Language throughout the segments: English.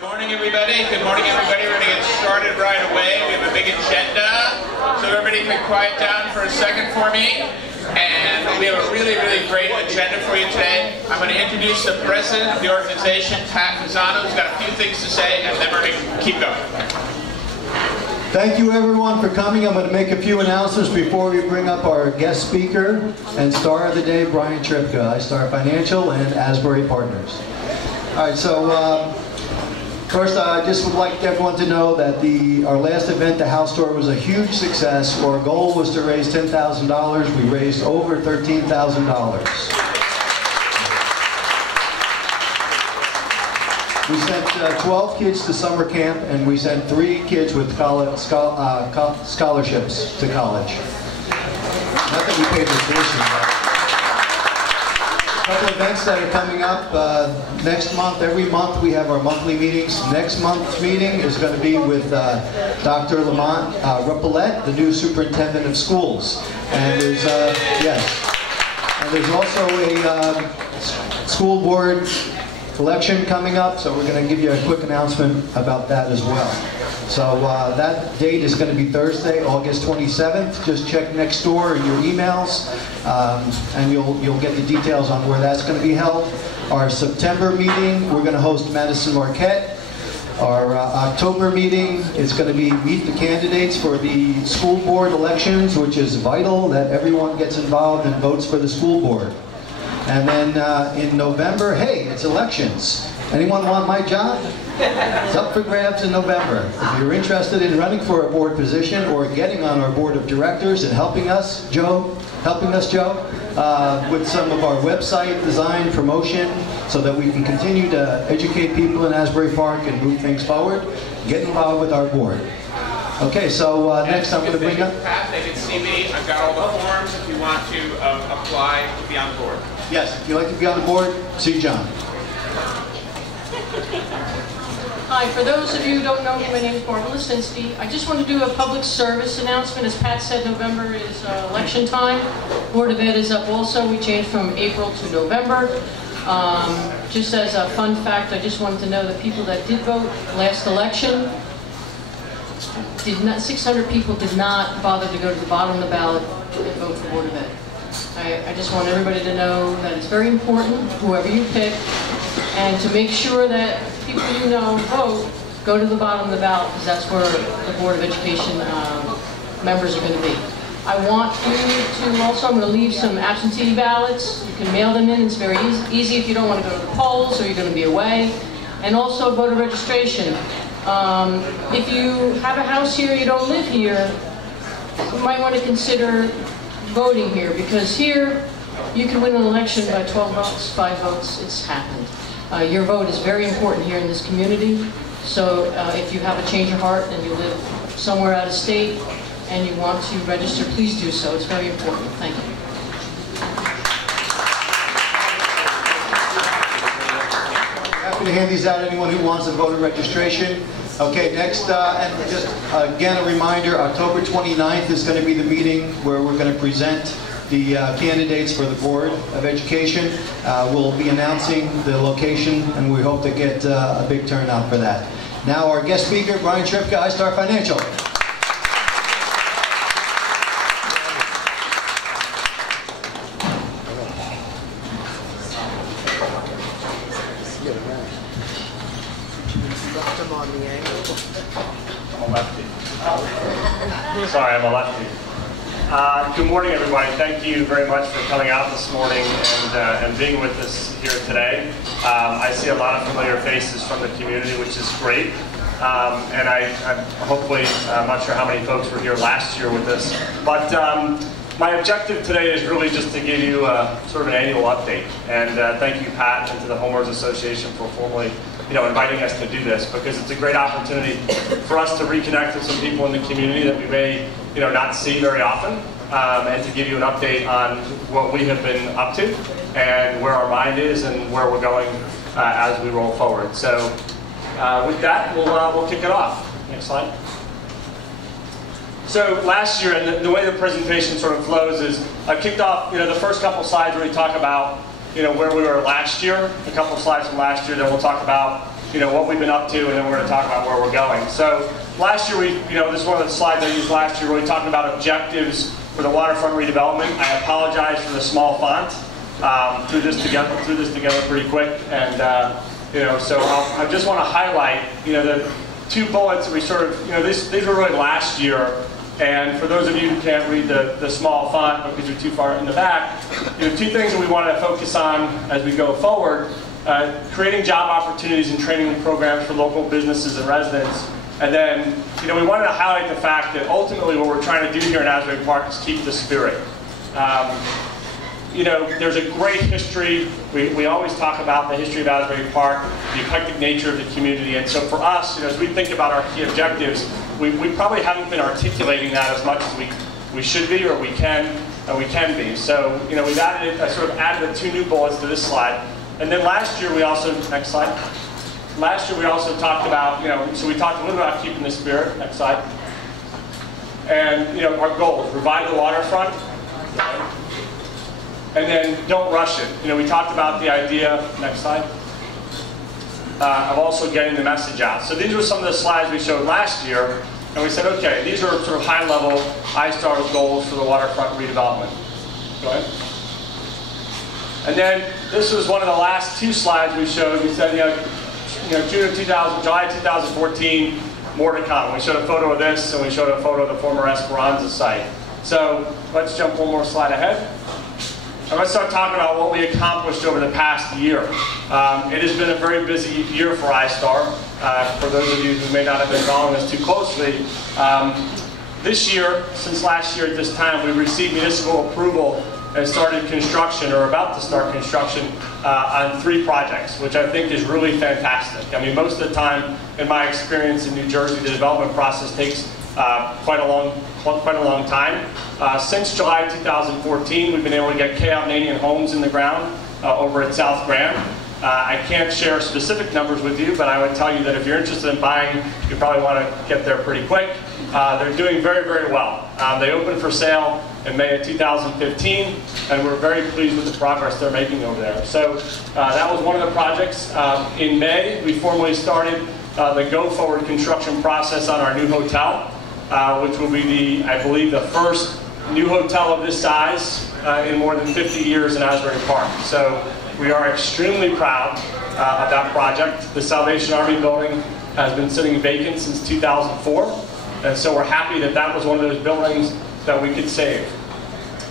Good morning, everybody. Good morning, everybody. We're going to get started right away. We have a big agenda, so everybody can quiet down for a second for me. And we have a really, really great agenda for you today. I'm going to introduce the president of the organization, Fasano, who's got a few things to say, and then we're going to keep going. Thank you, everyone, for coming. I'm going to make a few announcements before we bring up our guest speaker and star of the day, Cheripka, iStar Financial and Asbury Partners. All right, so first, I just would like everyone to know that our last event, the house tour, was a huge success. Our goal was to raise $10,000. We raised over $13,000. We sent 12 kids to summer camp, and we sent 3 kids with scholarships to college. Not that we paid their tuition. A couple of events that are coming up next month. Every month we have our monthly meetings. Next month's meeting is going to be with Dr. Lamont Ruppelette, the new superintendent of schools. And there's and there's also a school board election coming up, so we're going to give you a quick announcement about that as well. So that date is going to be Thursday, August 27th. Just check next door in your emails, and you'll get the details on where that's going to be held. Our September meeting, we're going to host Madison Marquette. Our October meeting is going to be meet the candidates for the school board elections, which is vital that everyone gets involved and votes for the school board. And then in November, hey, it's elections. Anyone want my job? It's up for grabs in November. If you're interested in running for a board position or getting on our board of directors and helping us, Joe, with some of our website design promotion so that we can continue to educate people in Asbury Park and move things forward, get involved with our board. Okay, so next I'm going to bring up... Pat, they can see me. I've got all the forms if you want to apply to be on board. Yes, if you'd like to be on the board, see John. Hi, for those of you who don't know me, my name is Barbara Lisinski. I just want to do a public service announcement. As Pat said, November is election time. Board of Ed is up also. We changed from April to November. Just as a fun fact, I just wanted to know that people that did vote last election, 600 people did not bother to go to the bottom of the ballot and vote for Board of Ed. I just want everybody to know that it's very important, whoever you pick, and to make sure that people you know vote, go to the bottom of the ballot, because that's where the Board of Education members are going to be. I want you to also, I'm going to leave some absentee ballots. You can mail them in. It's very easy if you don't want to go to the polls or you're going to be away. And also voter registration. If you have a house here, you don't live here, you might want to consider voting here, because here you can win an election by 12 votes, 5 votes. It's happened. Your vote is very important here in this community. So if you have a change of heart and you live somewhere out of state and you want to register, please do so. It's very important. Thank you. Happy to hand these out to anyone who wants a voter registration. Okay, next, and just again a reminder, October 29th is going to be the meeting where we're going to present the candidates for the Board of Education. We'll be announcing the location, and we hope to get a big turnout for that. Now our guest speaker, Cheripka, iStar Financial. I'm a lefty. Sorry, I'm a lefty. Good morning, everybody. Thank you very much for coming out this morning and being with us here today. I see a lot of familiar faces from the community, which is great. And I'm not sure how many folks were here last year with us. But my objective today is really just to give you sort of an annual update. And thank you, Pat, and to the Homeowners Association for formally inviting us to do this, because it's a great opportunity for us to reconnect with some people in the community that we may not see very often, and to give you an update on what we have been up to and where our mind is and where we're going as we roll forward. So with that, we'll kick it off. Next slide. So last year, and the way the presentation sort of flows is I kicked off the first couple slides where we talk about where we were last year, a couple of slides from last year, then we'll talk about what we've been up to, and then we're going to talk about where we're going. So last year, this is one of the slides I used last year, really talking about objectives for the waterfront redevelopment. I apologize for the small font. Threw this together pretty quick, and so I just want to highlight, the 2 bullets that we sort of, these were really last year. And for those of you who can't read the small font because you're too far in the back, 2 things that we want to focus on as we go forward: creating job opportunities and training programs for local businesses and residents. And then, we wanted to highlight the fact that ultimately what we're trying to do here in Asbury Park is keep the spirit. There's a great history. We always talk about the history of Asbury Park, the eclectic nature of the community. And so for us, as we think about our key objectives, we probably haven't been articulating that as much as we should be, or we can be. So, we've added, I sort of added 2 new bullets to this slide. And then last year we also, next slide. Last year we also talked about, so we talked a little bit about keeping the spirit. Next slide. And, our goals: revive the waterfront. And then don't rush it. We talked about the idea, next slide, of also getting the message out. So these were some of the slides we showed last year, and we said, okay, these are sort of high-level iStar's goals for the waterfront redevelopment. Go ahead. And then this was one of the last 2 slides we showed. We said, July 2014, more to come. We showed a photo of this, and we showed a photo of the former Esperanza site. So let's jump one more slide ahead. I'm going to start talking about what we accomplished over the past year. It has been a very busy year for iStar. For those of you who may not have been following us too closely, this year, since last year at this time, we received municipal approval and started construction, or about to start construction, on 3 projects, which I think is really fantastic. I mean, most of the time, in my experience in New Jersey, the development process takes quite a long time. Since July 2014, we've been able to get Canadian homes in the ground over at South Grand. I can't share specific numbers with you, but I would tell you that if you're interested in buying, you probably want to get there pretty quick. They're doing very, very well. They opened for sale in May of 2015, and we're very pleased with the progress they're making over there. So that was one of the projects. In May, we formally started the go-forward construction process on our new hotel, which will be I believe, the first new hotel of this size in more than 50 years in Asbury Park. So we are extremely proud of that project. The Salvation Army building has been sitting vacant since 2004, and so we're happy that that was one of those buildings that we could save.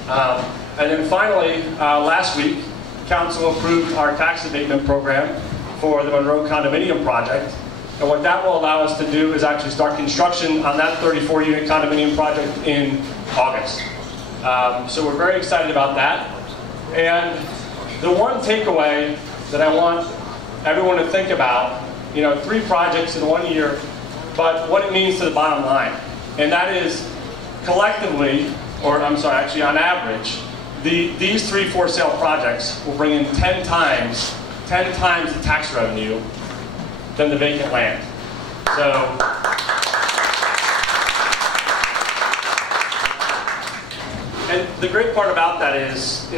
And then finally, last week, Council approved our tax abatement program for the Monroe condominium project. And what that will allow us to do is actually start construction on that 34-unit condominium project in August. So we're very excited about that. And the one takeaway that I want everyone to think about, 3 projects in 1 year, but what it means to the bottom line. And that is collectively, or I'm sorry, actually on average, these 3 for-sale projects will bring in 10 times the tax revenue than the vacant land. So, and the great part about that is,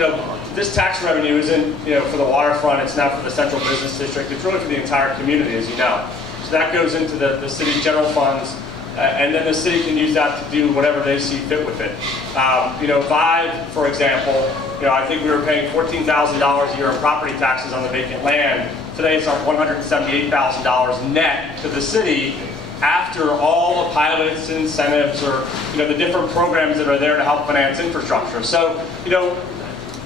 this tax revenue isn't, for the waterfront, it's not for the central business district, it's really for the entire community, as you know. So that goes into the city's general funds, and then the city can use that to do whatever they see fit with it. Vive, for example, I think we were paying $14,000 a year in property taxes on the vacant land. Today it's up $178,000 net to the city after all the pilots and incentives, or the different programs that are there to help finance infrastructure. So,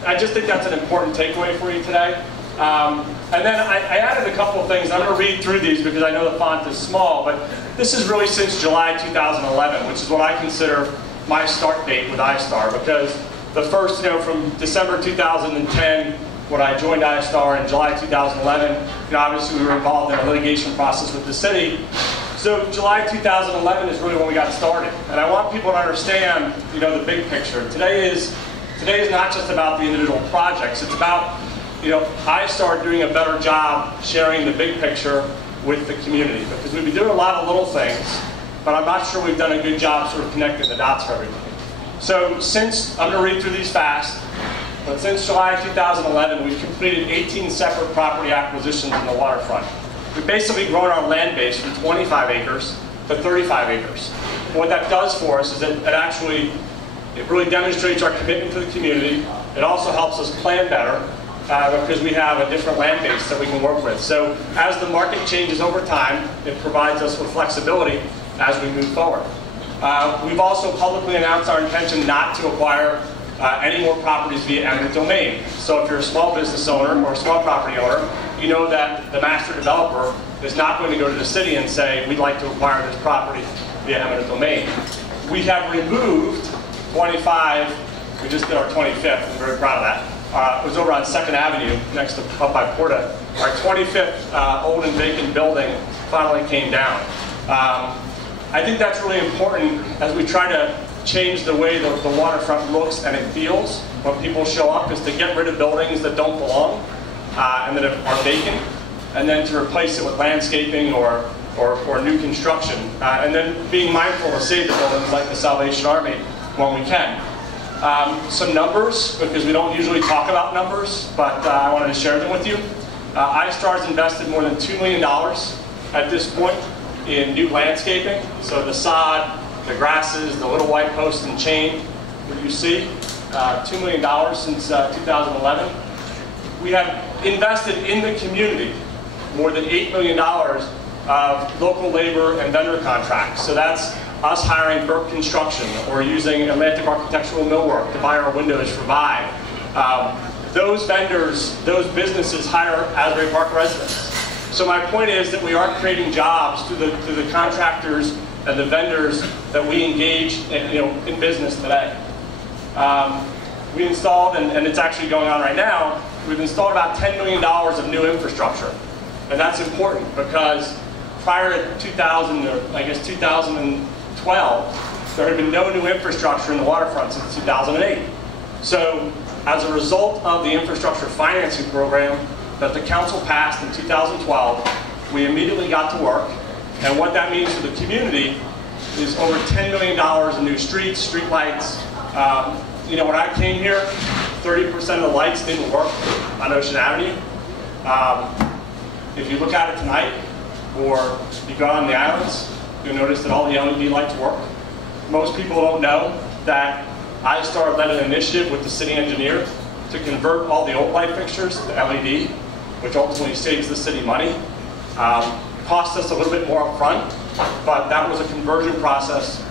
I just think that's an important takeaway for you today. And then I added a couple of things. I'm going to read through these because I know the font is small, but this is really since July 2011, which is what I consider my start date with iStar, because the first, from December 2010, when I joined iStar in July 2011, obviously we were involved in a litigation process with the city. So July 2011 is really when we got started. And I want people to understand, the big picture. Today is not just about the individual projects. It's about, iStar doing a better job sharing the big picture with the community. Because we've been doing a lot of little things, but I'm not sure we've done a good job sort of connecting the dots for everything. So I'm going to read through these fast, but since July 2011, we've completed 18 separate property acquisitions in the waterfront. we've basically grown our land base from 25 acres to 35 acres. And what that does for us is that it really demonstrates our commitment to the community. It also helps us plan better because we have a different land base that we can work with. So as the market changes over time, it provides us with flexibility as we move forward. We've also publicly announced our intention not to acquire any more properties via eminent domain. So if you're a small business owner or a small property owner, you know that the master developer is not going to go to the city and say, we'd like to acquire this property via eminent domain. We have removed 25, we just did our 25th, I'm very proud of that. It was over on 2nd Avenue, up by Porta. Our 25th old and vacant building finally came down. I think that's really important as we try to change the way the waterfront looks and it feels when people show up, is to get rid of buildings that don't belong and that are vacant, and then to replace it with landscaping or new construction, and then being mindful to save the buildings like the Salvation Army when we can. Some numbers, because we don't usually talk about numbers, but I wanted to share them with you. iStar has invested more than $2 million at this point in new landscaping. So the sod, the grasses, the little white post and chain that you see, $2 million since 2011. We have invested in the community more than $8 million of local labor and vendor contracts. So that's us hiring Burke Construction or using Atlantic Architectural Millwork to buy our windows for Vive. Those vendors, those businesses hire Asbury Park residents. So my point is that we are creating jobs through the contractors and the vendors that we engage in business today. We installed, and it's actually going on right now, we've installed about $10 million of new infrastructure. And that's important because prior to 2012, there had been no new infrastructure in the waterfront since 2008. So as a result of the infrastructure financing program that the council passed in 2012, we immediately got to work. And what that means for the community is over $10 million in new streets, street lights. When I came here, 30% of the lights didn't work on Ocean Avenue. If you look at it tonight, or you go on the islands, you'll notice that all the LED lights work. Most people don't know that iStar led an initiative with the city engineer to convert all the old light fixtures to LED, which ultimately saves the city money. Cost us a little bit more up front, but that was a conversion process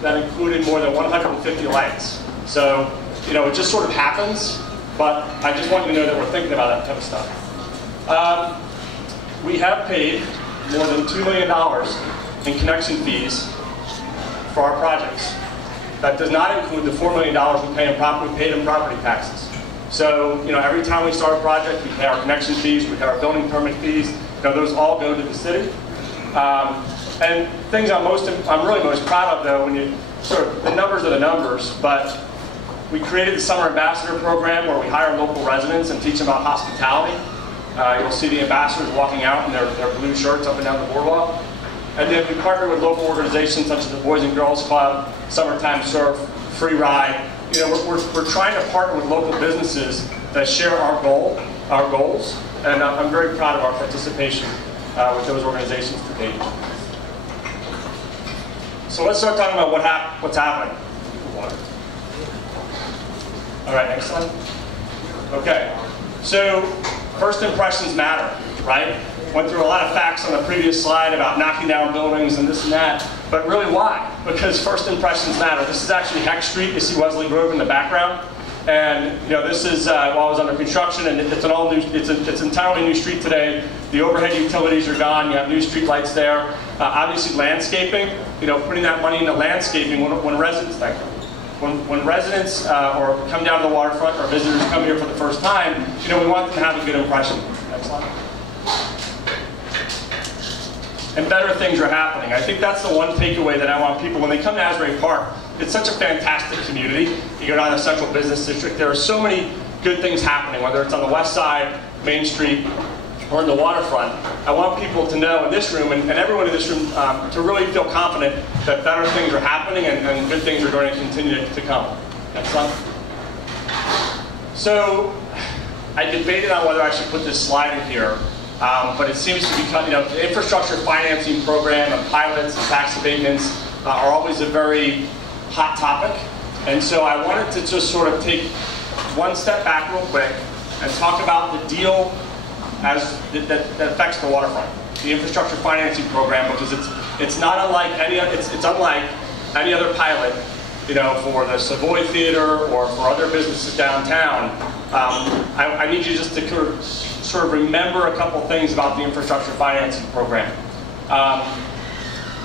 that included more than 150 lights. So, it just sort of happens, but I just want you to know that we're thinking about that type of stuff. We have paid more than $2 million in connection fees for our projects. That does not include the $4 million we paid in property taxes. So, every time we start a project, we pay our connection fees, we pay our building permit fees. Those all go to the city. And things I'm really most proud of, though, when you the numbers are the numbers, but we created the Summer Ambassador Program where we hire local residents and teach them about hospitality. You'll see the ambassadors walking out in their blue shirts up and down the boardwalk. And then we partner with local organizations such as the Boys and Girls Club, Summertime Surf, Free Ride. We're trying to partner with local businesses that share our goals. And I'm very proud of our participation with those organizations to date. So let's start talking about what's happening. All right, next slide. Okay, so first impressions matter, right? Went through a lot of facts on the previous slide about knocking down buildings and this and that, but really why? Because first impressions matter. This is actually Heck Street. You see Wesley Grove in the background. And this is while it was under construction, and it's an all new. It's entirely new street today. The overhead utilities are gone. You have new street lights there. Obviously, landscaping. Putting that money into landscaping when residents or come down to the waterfront or visitors come here for the first time, we want them to have a good impression. Next slide. And better things are happening. I think that's the one takeaway that I want people when they come to Asbury Park. It's such a fantastic community. You go down to the Central Business District, there are so many good things happening, whether it's on the west side, Main Street, or in the waterfront. I want people to know in this room, and everyone in this room, to really feel confident that better things are happening and good things are going to continue to come. Next slide. So, I debated on whether I should put this slide in here. but it seems to be, the infrastructure financing program and pilots and tax abatements are always a very hot topic. And so I wanted to just sort of take one step back real quick and talk about the deal that affects the waterfront, the infrastructure financing program, because it's not unlike it's unlike any other pilot, for the Savoy Theater or for other businesses downtown. I need you just to sort of remember a couple things about the infrastructure financing program.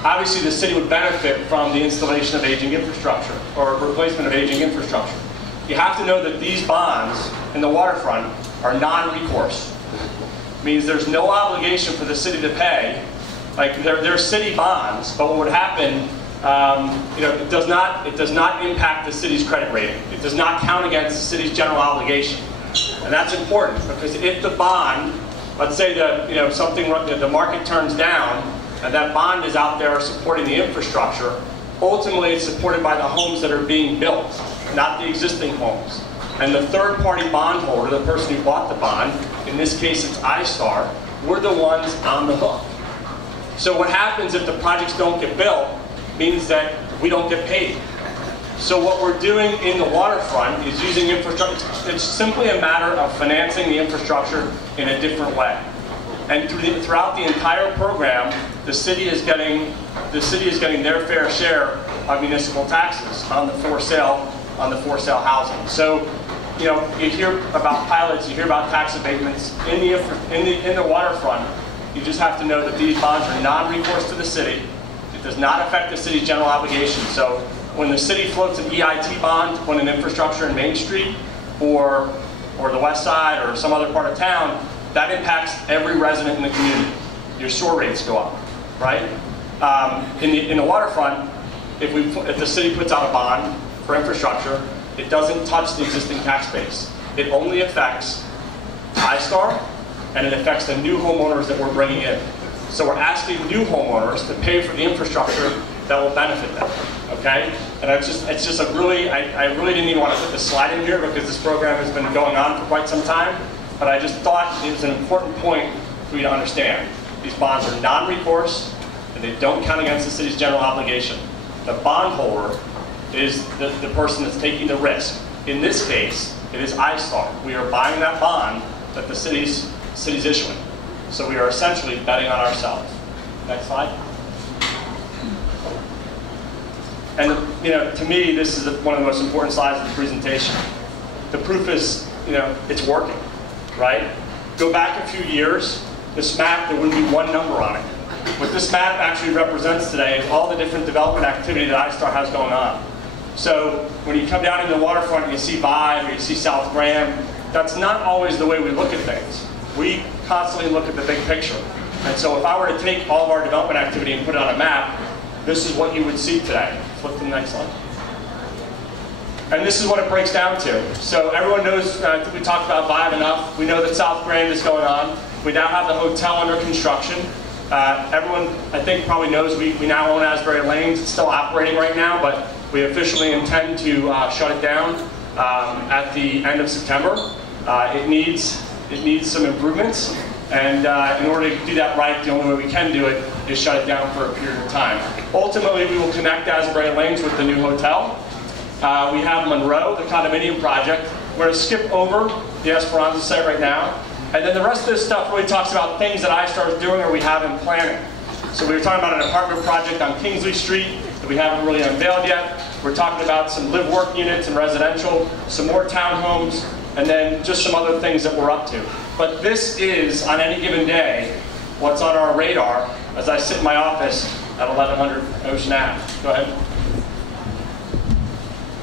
Obviously, the city would benefit from the installation of aging infrastructure or replacement of aging infrastructure. You have to know that these bonds in the waterfront are non-recourse. Means there's no obligation for the city to pay. Like they're city bonds, but what would happen, it does not impact the city's credit rating. It does not count against the city's general obligation, and that's important because if the bond, let's say the market turns down, and that bond is out there supporting the infrastructure, ultimately it's supported by the homes that are being built, not the existing homes. And the third-party bondholder, the person who bought the bond, in this case it's iStar, we're the ones on the hook. So what happens if the projects don't get built means that we don't get paid. So what we're doing in the waterfront is using infrastructure. It's simply a matter of financing the infrastructure in a different way. And throughout the entire program, the city is getting their fair share of municipal taxes on the for sale housing. So, you hear about pilots, you hear about tax abatements in the waterfront. You just have to know that these bonds are non-recourse to the city. It does not affect the city's general obligation. So when the city floats an EIT bond on an infrastructure in Main Street or the West Side or some other part of town, that impacts every resident in the community. Your sewer rates go up, right? In the waterfront, if the city puts out a bond for infrastructure, it doesn't touch the existing tax base. It only affects iStar, and it affects the new homeowners that we're bringing in. So we're asking new homeowners to pay for the infrastructure that will benefit them, okay? And it's just a really, I really didn't even want to put this slide in here because this program has been going on for quite some time, but I just thought it was an important point for you to understand. These bonds are non-recourse, and they don't count against the city's general obligation. The bondholder is the person that's taking the risk. In this case, it is iStar. We are buying that bond that the city's issuing. So we are essentially betting on ourselves. Next slide. And to me, this is one of the most important slides of the presentation. The proof is, it's working, right? Go back a few years, this map, there wouldn't be one number on it. What this map actually represents today is all the different development activity that iStar has going on. So when you come down into the waterfront and you see Vive or you see South Grand, that's not always the way we look at things. We constantly look at the big picture. And so if I were to take all of our development activity and put it on a map, this is what you would see today. Flip to the next slide. And this is what it breaks down to. So everyone knows, I think we talked about Vive enough. We know that South Grand is going on. We now have the hotel under construction. Everyone, I think, probably knows we now own Asbury Lanes. It's still operating right now, but we officially intend to shut it down at the end of September. It needs some improvements, and in order to do that right, the only way we can do it is shut it down for a period of time. Ultimately, we will connect Asbury Lanes with the new hotel. We have Monroe, the condominium project. We're going to skip over the Esperanza site right now. And then the rest of this stuff really talks about things that iStar is doing or we have in planning. So we were talking about an apartment project on Kingsley Street that we haven't really unveiled yet. We're talking about some live-work units and residential, some more townhomes, and then just some other things that we're up to. But this is, on any given day, what's on our radar as I sit in my office at 1100 Ocean Ave. Go ahead.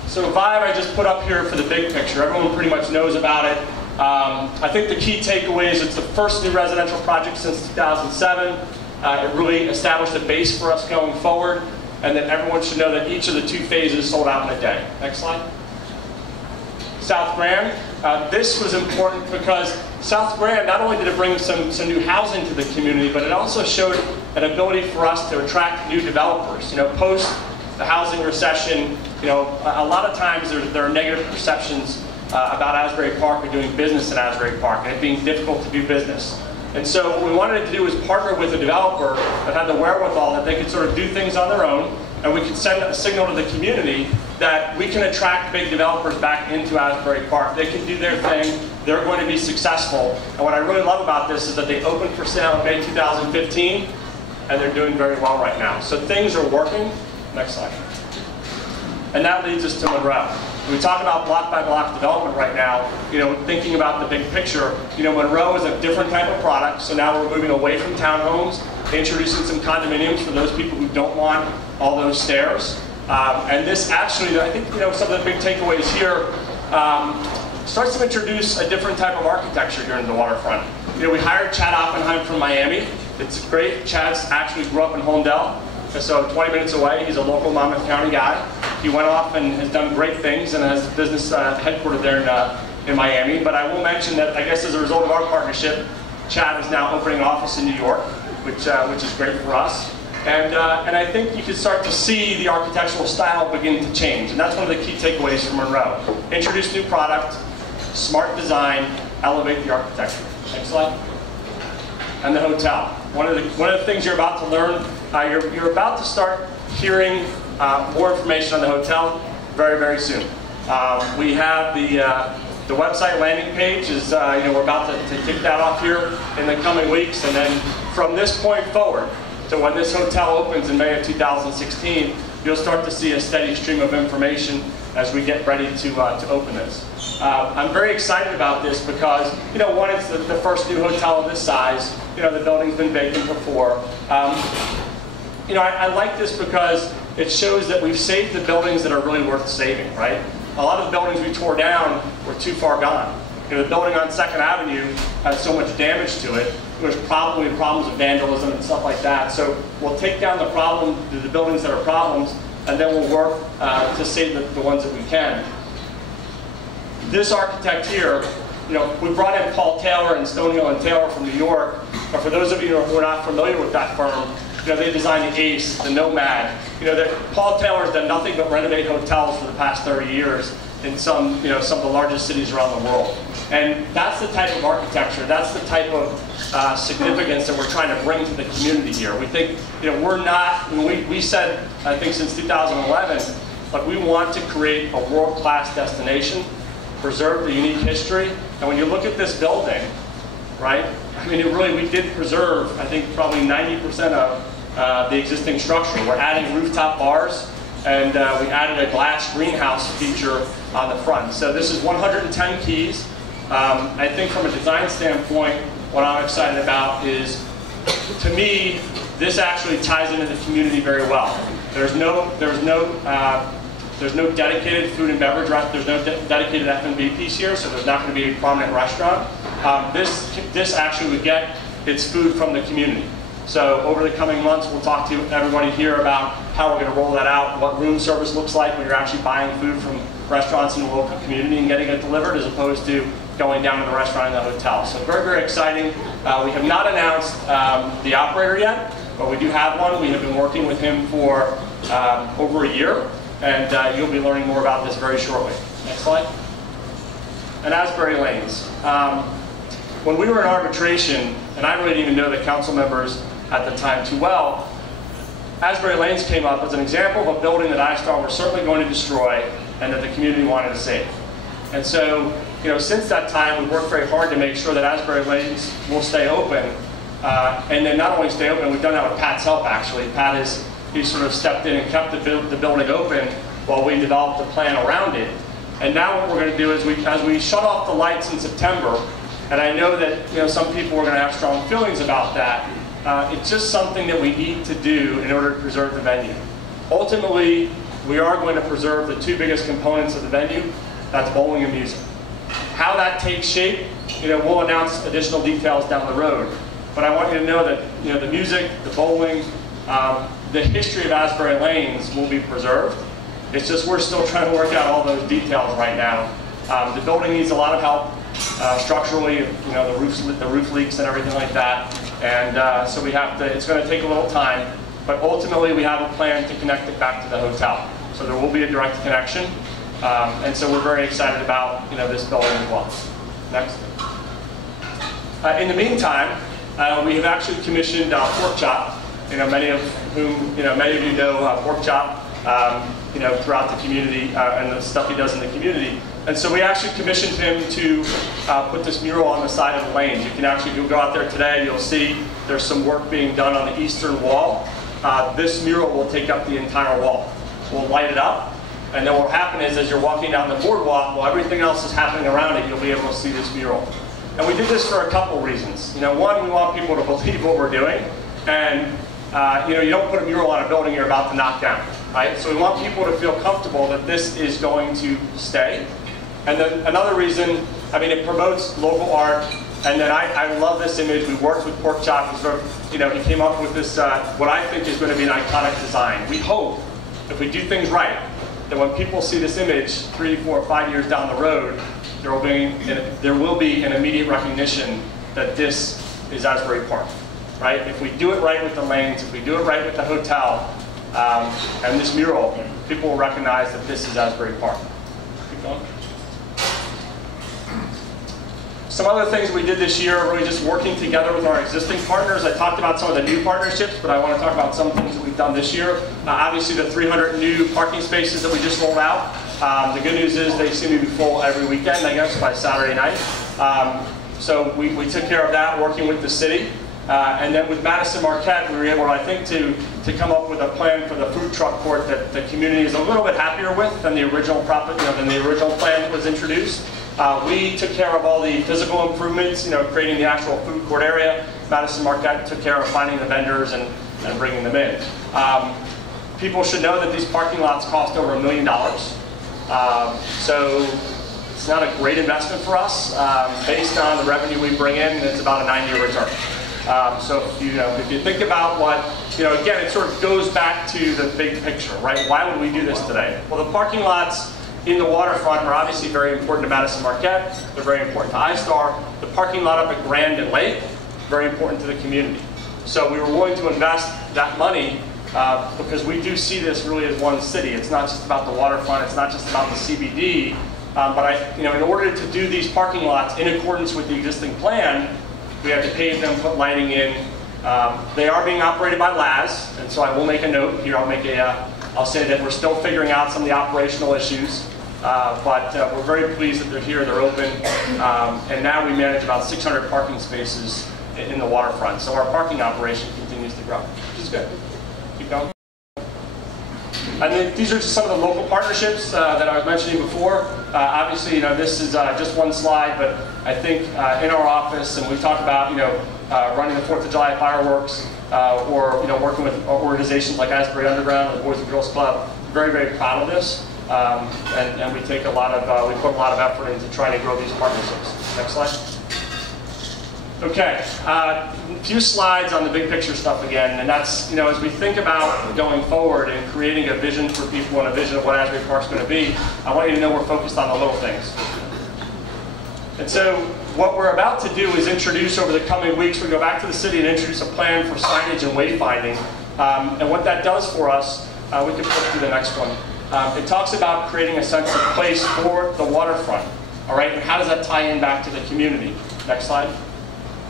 So Vive I just put up here for the big picture. Everyone pretty much knows about it. I think the key takeaway is it's the first new residential project since 2007. It really established a base for us going forward, and then everyone should know that each of the 2 phases sold out in a day. Next slide. South Grand. This was important because South Grand, not only did it bring some new housing to the community, but it also showed an ability for us to attract new developers. Post the housing recession, a lot of times there are negative perceptions about Asbury Park or doing business in Asbury Park and it being difficult to do business. And so what we wanted to do was partner with a developer that had the wherewithal that they could sort of do things on their own, and we could send a signal to the community that we can attract big developers back into Asbury Park. They can do their thing, they're going to be successful. And what I really love about this is that they opened for sale in May 2015, and they're doing very well right now. So things are working. Next slide. And that leads us to Monroe. We talk about block by block development right now, thinking about the big picture. Monroe is a different type of product, so now we're moving away from townhomes, introducing some condominiums for those people who don't want all those stairs. And this actually, I think, some of the big takeaways here, starts to introduce a different type of architecture here in the waterfront. We hired Chad Oppenheim from Miami. It's great. Chad's actually grew up in Holmdel, so 20 minutes away. He's a local Monmouth County guy. He went off and has done great things and has a business headquartered there in Miami. But I will mention that, I guess as a result of our partnership, Chad is now opening an office in New York, which is great for us. And I think you can start to see the architectural style begin to change. And that's one of the key takeaways from Monroe. Introduce new product, smart design, elevate the architecture. Next slide. And the hotel. One of the things you're about to learn, you're about to start hearing more information on the hotel very, very soon. We have the website landing page is, we're about to kick that off here in the coming weeks, and then from this point forward, so when this hotel opens in May of 2016, you'll start to see a steady stream of information as we get ready to open this. I'm very excited about this because, one, it's the first new hotel of this size. The building's been vacant before. I like this because it shows that we've saved the buildings that are really worth saving, right? A lot of the buildings we tore down were too far gone. The building on 2nd Avenue had so much damage to it. There's probably problems of vandalism and stuff like that. So we'll take down the buildings that are problems, and then we'll work to save the ones that we can. This architect here, we brought in Paul Taylor and Stonehill and Taylor from New York. But for those of you who are not familiar with that firm, they designed the Ace, the Nomad. Paul Taylor's done nothing but renovate hotels for the past 30 years in some of the largest cities around the world. And that's the type of architecture, that's the type of significance that we're trying to bring to the community here. We think, we're not, we said, I think since 2011, but we want to create a world-class destination, preserve the unique history. And when you look at this building, right, we did preserve, I think, probably 90% of the existing structure. We're adding rooftop bars, and we added a glass greenhouse feature on the front. So this is 110 keys. I think from a design standpoint, what I'm excited about is, to me, this actually ties into the community very well. There's no dedicated food and beverage, there's no dedicated F&B piece here, so there's not going to be a prominent restaurant. This actually would get its food from the community. So over the coming months, we'll talk to everybody here about how we're going to roll that out, what room service looks like when you're actually buying food from restaurants in the local community and getting it delivered, as opposed to going down to the restaurant in the hotel. So very, very exciting. We have not announced the operator yet, but we do have one. We have been working with him for over a year, and you'll be learning more about this very shortly. Next slide. And Asbury Lanes. When we were in arbitration, and I really didn't even know the council members at the time too well, Asbury Lanes came up as an example of a building that iStar was certainly going to destroy and that the community wanted to save. And so, since that time, we've worked very hard to make sure that Asbury Lanes will stay open. And then not only stay open, we've done that with Pat's help, actually. Pat he sort of stepped in and kept the building open while we developed a plan around it. And now what we're going to do is, as we shut off the lights in September, and I know that some people are going to have strong feelings about that, it's just something that we need to do in order to preserve the venue. Ultimately, we are going to preserve the two biggest components of the venue, that's bowling and music. How that takes shape, we'll announce additional details down the road. But I want you to know that the music, the bowling, the history of Asbury Lanes will be preserved. It's just we're still trying to work out all those details right now. The building needs a lot of help structurally. The roof leaks and everything like that, and so we have to. It's going to take a little time, but ultimately we have a plan to connect it back to the hotel. So there will be a direct connection, and so we're very excited about this building as well. Next. In the meantime, we have actually commissioned pork chop. Many of you know pork chop. Throughout the community and the stuff he does in the community. And so we actually commissioned him to put this mural on the side of the lanes. You can actually, if you go out there today, you'll see there's some work being done on the eastern wall. This mural will take up the entire wall. We'll light it up, and then what will happen is as you're walking down the boardwalk, while everything else is happening around it, you'll be able to see this mural. And we did this for a couple reasons. One, we want people to believe what we're doing, and you don't put a mural on a building you're about to knock down. Right? So we want people to feel comfortable that this is going to stay. And then another reason, it promotes local art. And then I love this image. We worked with Pork Chop. He came up with this, what I think is going to be an iconic design. We hope, if we do things right, that when people see this image 3, 4, 5 years down the road, there will be an immediate recognition that this is Asbury Park. Right? If we do it right with the lanes, if we do it right with the hotel, and this mural, people will recognize that this is Asbury Park. Keep going. Some other things we did this year, really just working together with our existing partners. I talked about some of the new partnerships, but I want to talk about some things that we've done this year. Obviously, the 300 new parking spaces that we just rolled out. The good news is they seem to be full every weekend, I guess, by Saturday night. So we took care of that, working with the city. And then with Madison Marquette, we were able, I think, to come up with a plan for the food truck court that the community is a little bit happier with than the original plan that was introduced. We took care of all the physical improvements, creating the actual food court area. Madison Marquette took care of finding the vendors and bringing them in. People should know that these parking lots cost over $1 million. So it's not a great investment for us. Based on the revenue we bring in, it's about a 9-year return. So if you think about what, again, it sort of goes back to the big picture, right? Why would we do this today? Well, the parking lots in the waterfront are obviously very important to Madison Marquette. They're very important to iStar. The parking lot up at Grand and Lake, very important to the community. So we were willing to invest that money because we do see this really as one city. It's not just about the waterfront. It's not just about the CBD. But in order to do these parking lots in accordance with the existing plan, we have to pave them, put lighting in. They are being operated by LAS, and so I will make a note here. I'll say that we're still figuring out some of the operational issues, but we're very pleased that they're here, they're open, and now we manage about 600 parking spaces in the waterfront. So our parking operation continues to grow, which is good. Keep going. And then these are just some of the local partnerships that I was mentioning before. Obviously, this is just one slide, but I think in our office, and we've talked about, running the 4th of July fireworks, or working with organizations like Asbury Underground or the Boys and Girls Club. Very, very proud of this, and we take we put a lot of effort into trying to grow these partnerships. Next slide. Okay, a few slides on the big picture stuff again, and that's, as we think about going forward and creating a vision for people and a vision of what Asbury Park's going to be, I want you to know we're focused on the little things. And so what we're about to do is introduce over the coming weeks, we go back to the city and introduce a plan for signage and wayfinding. And what that does for us, we can put through the next one. It talks about creating a sense of place for the waterfront. All right, and how does that tie in back to the community? Next slide.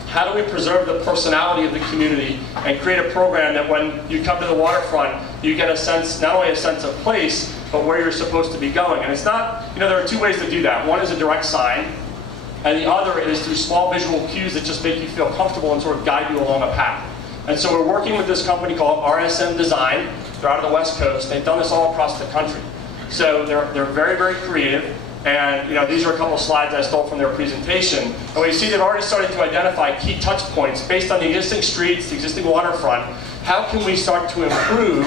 How do we preserve the personality of the community and create a program that when you come to the waterfront, you get a sense, not only a sense of place, but where you're supposed to be going. And it's not, there are two ways to do that. One is a direct sign, and the other is through small visual cues that just make you feel comfortable and sort of guide you along a path. And so we're working with this company called RSM Design. They're out of the West Coast. They've done this all across the country. So they're very, very creative. And these are a couple slides I stole from their presentation. And we see they've already started to identify key touch points based on the existing streets, the existing waterfront. How can we start to improve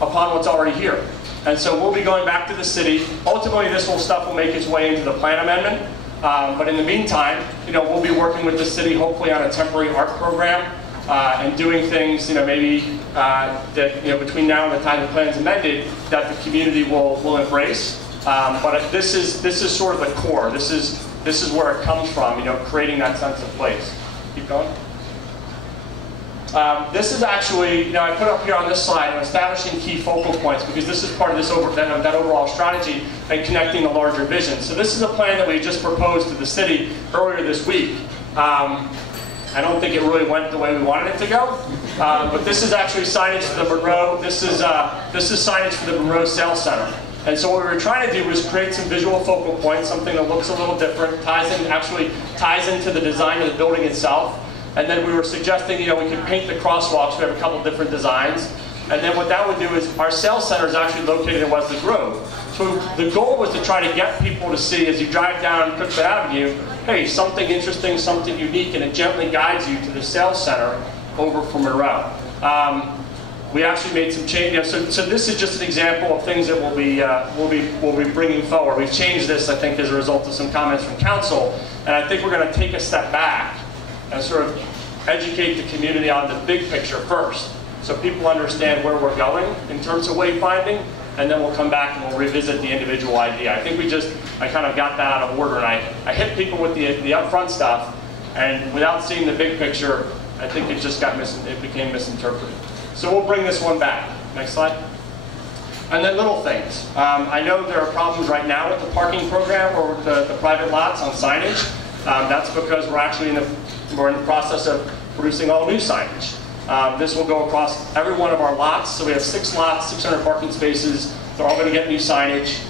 upon what's already here? And so we'll be going back to the city. Ultimately, this whole stuff will make its way into the plan amendment. But in the meantime, we'll be working with the city, hopefully on a temporary art program and doing things, maybe that between now and the time the plan is amended, that the community will embrace. But this is sort of the core. This is where it comes from. Creating that sense of place. Keep going. This is actually, I put up here on this slide, establishing key focal points, because this is part of that overall strategy and connecting the larger vision. So this is a plan that we just proposed to the city earlier this week. I don't think it really went the way we wanted it to go. But this is actually signage for the Monroe. This is signage for the Monroe Sales Center. And so what we were trying to do was create some visual focal points, something that looks a little different, actually ties into the design of the building itself. And then we were suggesting, we could paint the crosswalks. We have a couple different designs. And then what that would do is our sales center is actually located in Wesley Grove. So the goal was to try to get people to see, as you drive down Cookfoot Avenue, hey, something interesting, something unique, and it gently guides you to the sales center over from Monroe. We actually made some changes. So this is just an example of things that we'll be bringing forward. We've changed this, I think, as a result of some comments from council, and I think we're going to take a step back and sort of educate the community on the big picture first, so people understand where we're going in terms of wayfinding, and then we'll come back and we'll revisit the individual idea. I think I kind of got that out of order, and I hit people with the upfront stuff, and without seeing the big picture, I think it became misinterpreted. So we'll bring this one back. Next slide. And then little things. I know there are problems right now with the parking program or with the private lots on signage. That's because we're actually in the process of producing all new signage. This will go across every one of our lots. So we have 6 lots, 600 parking spaces. They're all going to get new signage.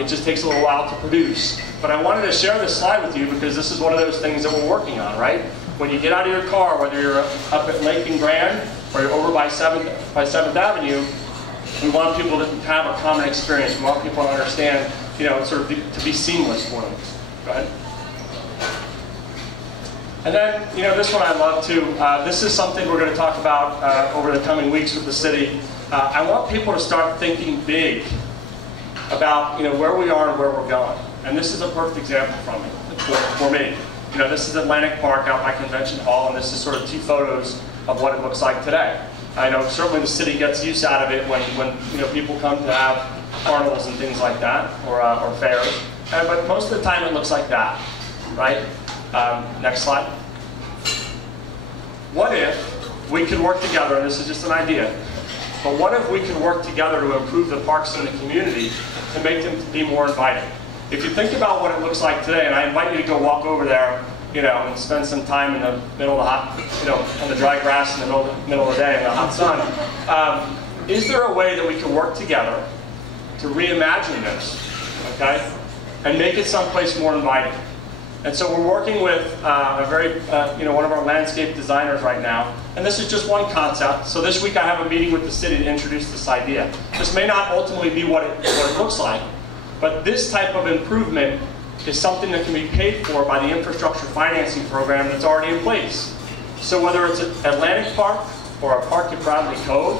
It just takes a little while to produce. But I wanted to share this slide with you because this is one of those things that we're working on, right? When you get out of your car, whether you're up at Lake and Grand or you're over by 7th Avenue, we want people to have a common experience. We want people to understand, sort of to be seamless for them. Go ahead. And then, this one I love too. This is something we're going to talk about over the coming weeks with the city. I want people to start thinking big about, where we are and where we're going. And this is a perfect example for me. This is Atlantic Park out by Convention Hall, and this is sort of 2 photos of what it looks like today. I know certainly the city gets use out of it when people come to have carnivals and things like that, or fairs. But most of the time it looks like that, right? Next slide. What if we could work together, and this is just an idea, but what if we could work together to improve the parks in the community to make them be more inviting? If you think about what it looks like today, and I invite you to go walk over there, and spend some time in the middle of the hot, on the dry grass in the middle of the day in the hot sun. Is there a way that we can work together to reimagine this, okay, and make it someplace more inviting? And so we're working with one of our landscape designers right now, and this is just one concept. So this week I have a meeting with the city to introduce this idea. This may not ultimately be what it looks like, but this type of improvement is something that can be paid for by the infrastructure financing program that's already in place. So whether it's at Atlantic Park or a park at Bradley Cove,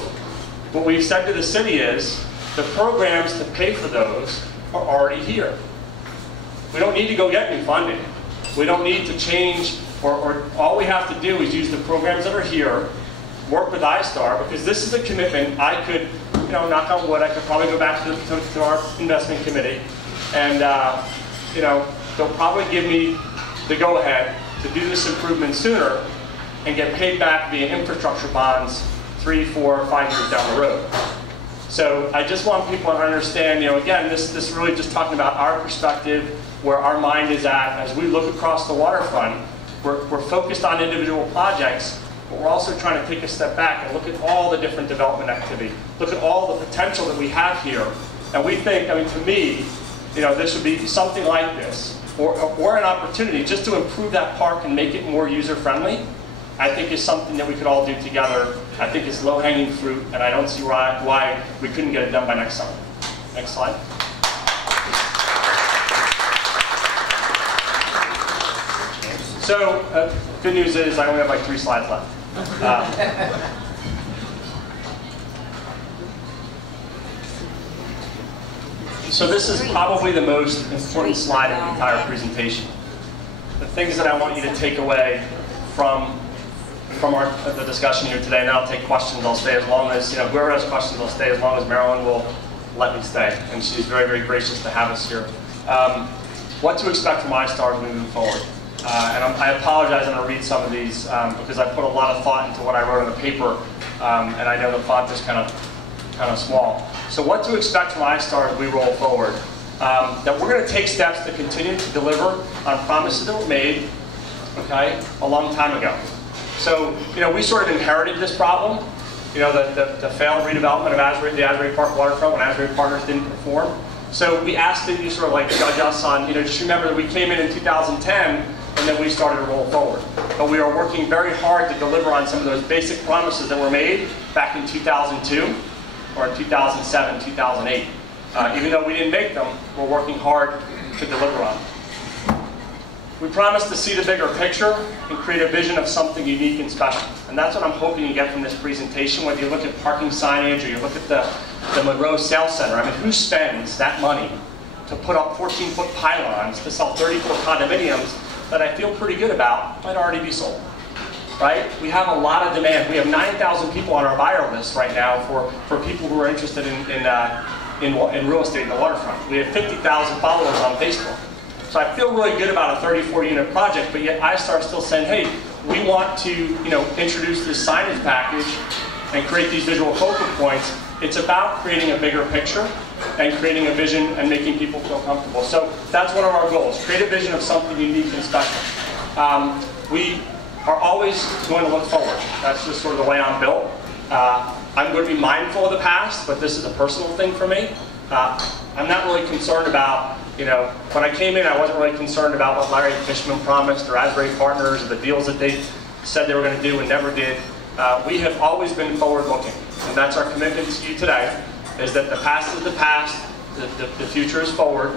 what we've said to the city is the programs to pay for those are already here. We don't need to go get new funding. We don't need to change, or all we have to do is use the programs that are here, work with iStar, because this is a commitment I could, knock on wood, I could probably go back to our investment committee, and they'll probably give me the go-ahead to do this improvement sooner and get paid back via infrastructure bonds 3, 4, 5 years down the road. So I just want people to understand, again, this really just talking about our perspective, where our mind is at as we look across the waterfront. We're focused on individual projects, but we're also trying to take a step back and look at all the different development activity, look at all the potential that we have here. And we think, to me, this would be something like this, or an opportunity just to improve that park and make it more user-friendly, I think is something that we could all do together. I think it's low-hanging fruit, and I don't see why we couldn't get it done by next summer. Next slide. So, good news is I only have like 3 slides left. So this is probably the most important slide in the entire presentation. The things that I want you to take away from the discussion here today, and then I'll take questions. I'll stay as long as, whoever has questions, I'll stay as long as Marilyn will let me stay. And she's very, very gracious to have us here. What to expect from iStar as we move forward. And I apologize, I'm going to read some of these because I put a lot of thought into what I wrote on the paper, and I know the font is kind of small. So what to expect from iStar as we roll forward. That we're going to take steps to continue to deliver on promises that were made, okay, a long time ago. So, we sort of inherited this problem, the failed redevelopment of the Asbury Park Waterfront when Asbury Partners didn't perform. So we asked that you sort of like judge us on, just remember that we came in 2010 and then we started to roll forward. But we are working very hard to deliver on some of those basic promises that were made back in 2002 or in 2007, 2008. Even though we didn't make them, we're working hard to deliver on them. We promised to see the bigger picture and create a vision of something unique and special. And that's what I'm hoping you get from this presentation, whether you look at parking signage or you look at the Monroe Sales Center. I mean, who spends that money to put up 14-foot pylons to sell 34 condominiums that I feel pretty good about might already be sold, right? We have a lot of demand. We have 9,000 people on our buyer list right now for people who are interested in real estate in the waterfront. We have 50,000 followers on Facebook. So I feel really good about a 34-unit project, but yet iStar is still saying, hey, we want to introduce this signage package and create these visual focal points. It's about creating a bigger picture and creating a vision and making people feel comfortable. So that's one of our goals, create a vision of something unique and special. We are always going to look forward. That's just sort of the way I'm built. I'm going to be mindful of the past, but this is a personal thing for me. I'm not really concerned about, when I came in, I wasn't really concerned about what Larry Fishman promised or Asbury Partners or the deals that they said they were going to do and never did. We have always been forward-looking, and that's our commitment to you today, is that the past is the past, the future is forward.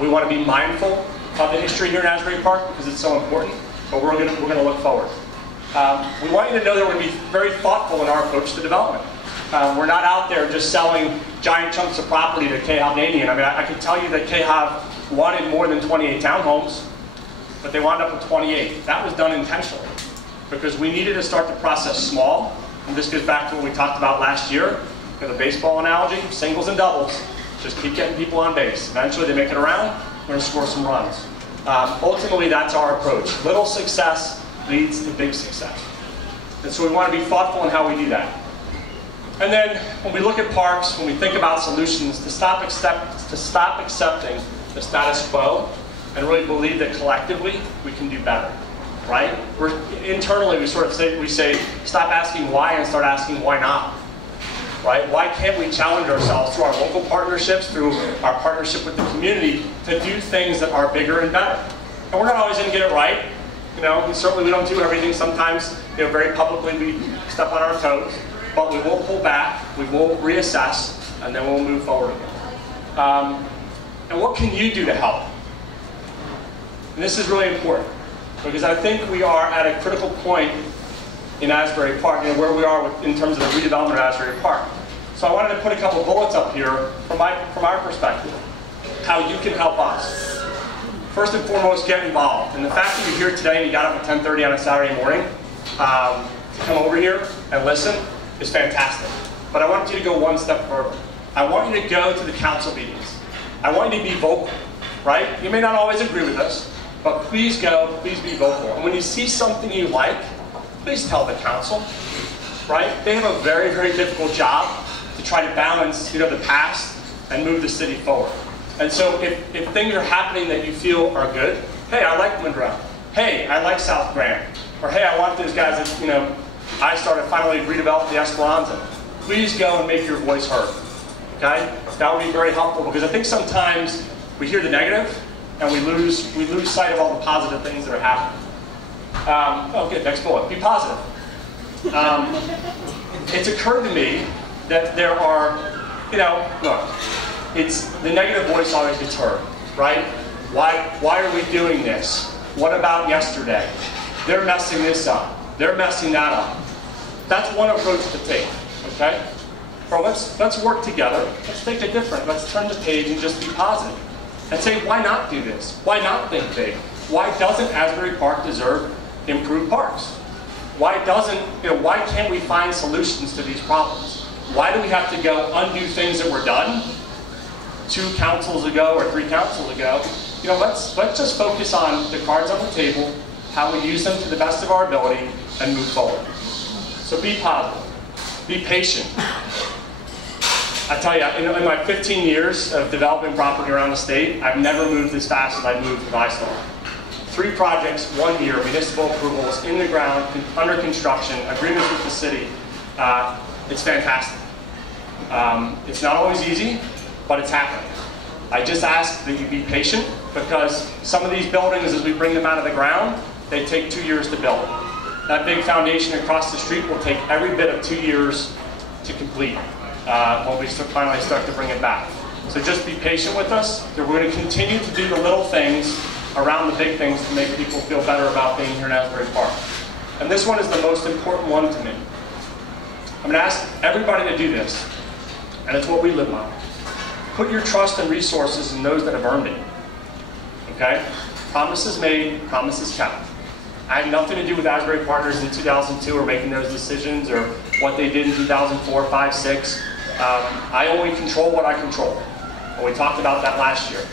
We want to be mindful of the history here in Asbury Park because it's so important, but we're going to look forward. We want you to know that we're going to be very thoughtful in our approach to development. We're not out there just selling giant chunks of property to K-Hovnanian. I mean, I can tell you that K-Hov wanted more than 28 townhomes, but they wound up with 28. That was done intentionally because we needed to start the process small. And this goes back to what we talked about last year, the baseball analogy, singles and doubles. Just keep getting people on base. Eventually they make it around, we're going to score some runs. Ultimately, that's our approach. Little success leads to big success. And so we want to be thoughtful in how we do that. And then when we look at parks, when we think about solutions, to stop accepting the status quo and really believe that collectively we can do better, right? Internally we sort of say, stop asking why and start asking why not, right? Why can't we challenge ourselves through our local partnerships, through our partnership with the community to do things that are bigger and better? And we're not always going to get it right. Certainly we don't do everything. Sometimes, very publicly we step on our toes. But we will pull back, we will reassess, and then we'll move forward again. And what can you do to help? And this is really important, because I think we are at a critical point in Asbury Park, where we are in terms of the redevelopment of Asbury Park. So I wanted to put a couple bullets up here from our perspective, how you can help us. First and foremost, get involved. And the fact that you're here today and you got up at 10:30 on a Saturday morning to come over here and listen is fantastic. But I want you to go one step further. I want you to go to the council meetings. I want you to be vocal, right? You may not always agree with us, but please go, please be vocal. And when you see something you like, please tell the council, right? They have a very, very difficult job to try to balance, the past and move the city forward. And so if things are happening that you feel are good, hey, I like Monroe. Hey, I like South Grand. Or hey, I want those guys that, iStar to finally redevelop the Esperanza. Please go and make your voice heard, okay? That would be very helpful because I think sometimes we hear the negative and we lose sight of all the positive things that are happening. Good, next bullet, be positive. It's occurred to me that there are, look, it's the negative voice always gets heard, right? Why are we doing this? What about yesterday? They're messing this up. They're messing that up. That's one approach to take, okay? Or let's work together. Let's take a different. Let's turn the page and just be positive. And say, why not do this? Why not think big? Why doesn't Asbury Park deserve improved parks? Why can't we find solutions to these problems? Why do we have to go undo things that were done 2 councils ago or 3 councils ago? Let's just focus on the cards on the table, how we use them to the best of our ability, and move forward. So be positive. Be patient. I tell you, in my 15 years of developing property around the state, I've never moved as fast as I moved with iStar. 3 projects, 1 year, municipal approvals, in the ground, under construction, agreements with the city. It's fantastic. It's not always easy, but it's happening. I just ask that you be patient, because some of these buildings, as we bring them out of the ground, they take 2 years to build. That big foundation across the street will take every bit of 2 years to complete when we finally start to bring it back. So just be patient with us. We're going to continue to do the little things around the big things to make people feel better about being here in Asbury Park. And this one is the most important one to me. I'm going to ask everybody to do this, and it's what we live by. Put your trust and resources in those that have earned it. Okay? Promises made, promises kept. I had nothing to do with Asbury Partners in 2002 or making those decisions or what they did in 2004, 5, 6. I only control what I control. And we talked about that last year.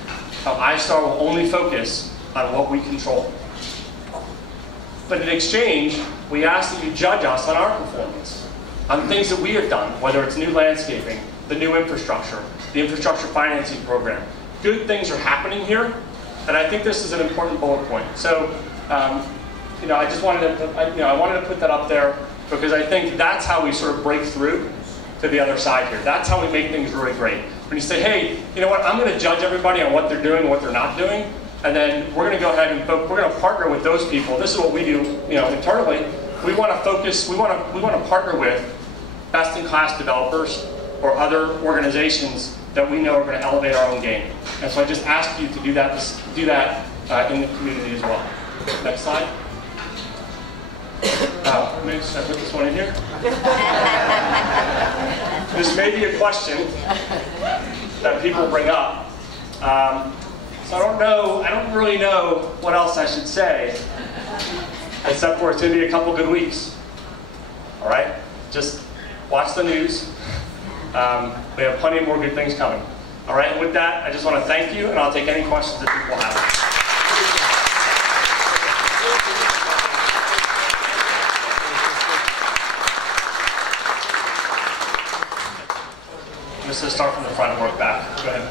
How iStar will only focus on what we control. But in exchange, we ask that you judge us on our performance, on things that we have done, whether it's new landscaping, the new infrastructure, the infrastructure financing program. Good things are happening here, and I think this is an important bullet point. So, I just wanted to, I wanted to put that up there because I think that's how we sort of break through to the other side here. That's how we make things really great. When you say, hey, you know what, I'm going to judge everybody on what they're doing and what they're not doing, and then we're going to go ahead and we're going to partner with those people. This is what we do, internally. We want to focus. We want to partner with best-in-class developers or other organizations that we know are going to elevate our own game. And so I just ask you to do that in the community as well. Next slide. Maybe should I put this one in here? This may be a question that people bring up. So I don't really know what else I should say, except for it's going to be a couple good weeks. All right? Just watch the news. We have plenty more good things coming. All right, and with that, I just want to thank you, and I'll take any questions that people have. I'm just going to start from the front and work back. Go ahead.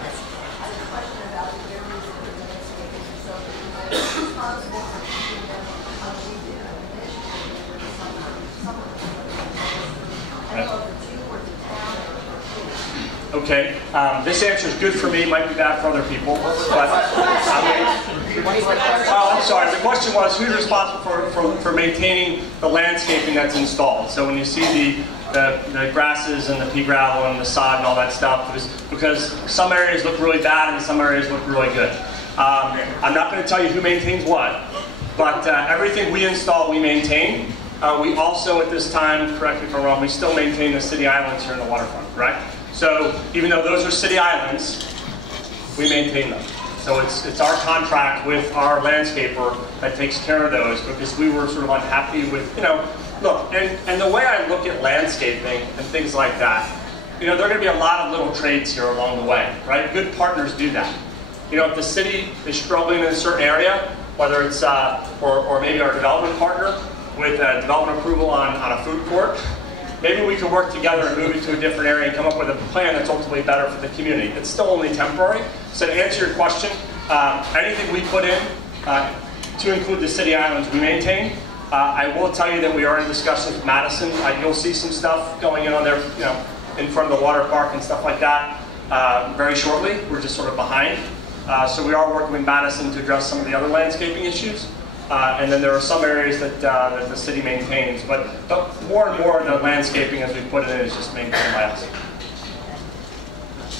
Okay, this answer is good for me, might be bad for other people, but I'm sorry, the question was who's responsible for maintaining the landscaping that's installed? So when you see the grasses and the pea gravel and the sod and all that stuff, because some areas look really bad and some areas look really good. I'm not going to tell you who maintains what, but everything we install, we maintain. We also, at this time, correct me if I'm wrong, we still maintain the city islands here in the waterfront, correct? So even though those are city islands, we maintain them. So it's our contract with our landscaper that takes care of those, because we were sort of unhappy with, look, and the way I look at landscaping and things like that, there are going to be a lot of little trades here along the way, right? Good partners do that. If the city is struggling in a certain area, whether it's, or maybe our development partner with a development approval on a food court, maybe we can work together and move it to a different area and come up with a plan that's ultimately better for the community. It's still only temporary. So to answer your question, anything we put in to include the city islands we maintain. I will tell you that we are in discussions with Madison. You'll see some stuff going in on there, in front of the water park and stuff like that very shortly. We're just sort of behind. So we are working with Madison to address some of the other landscaping issues. And then there are some areas that the city maintains, but more and more of the landscaping as we put it in is just maintained by us.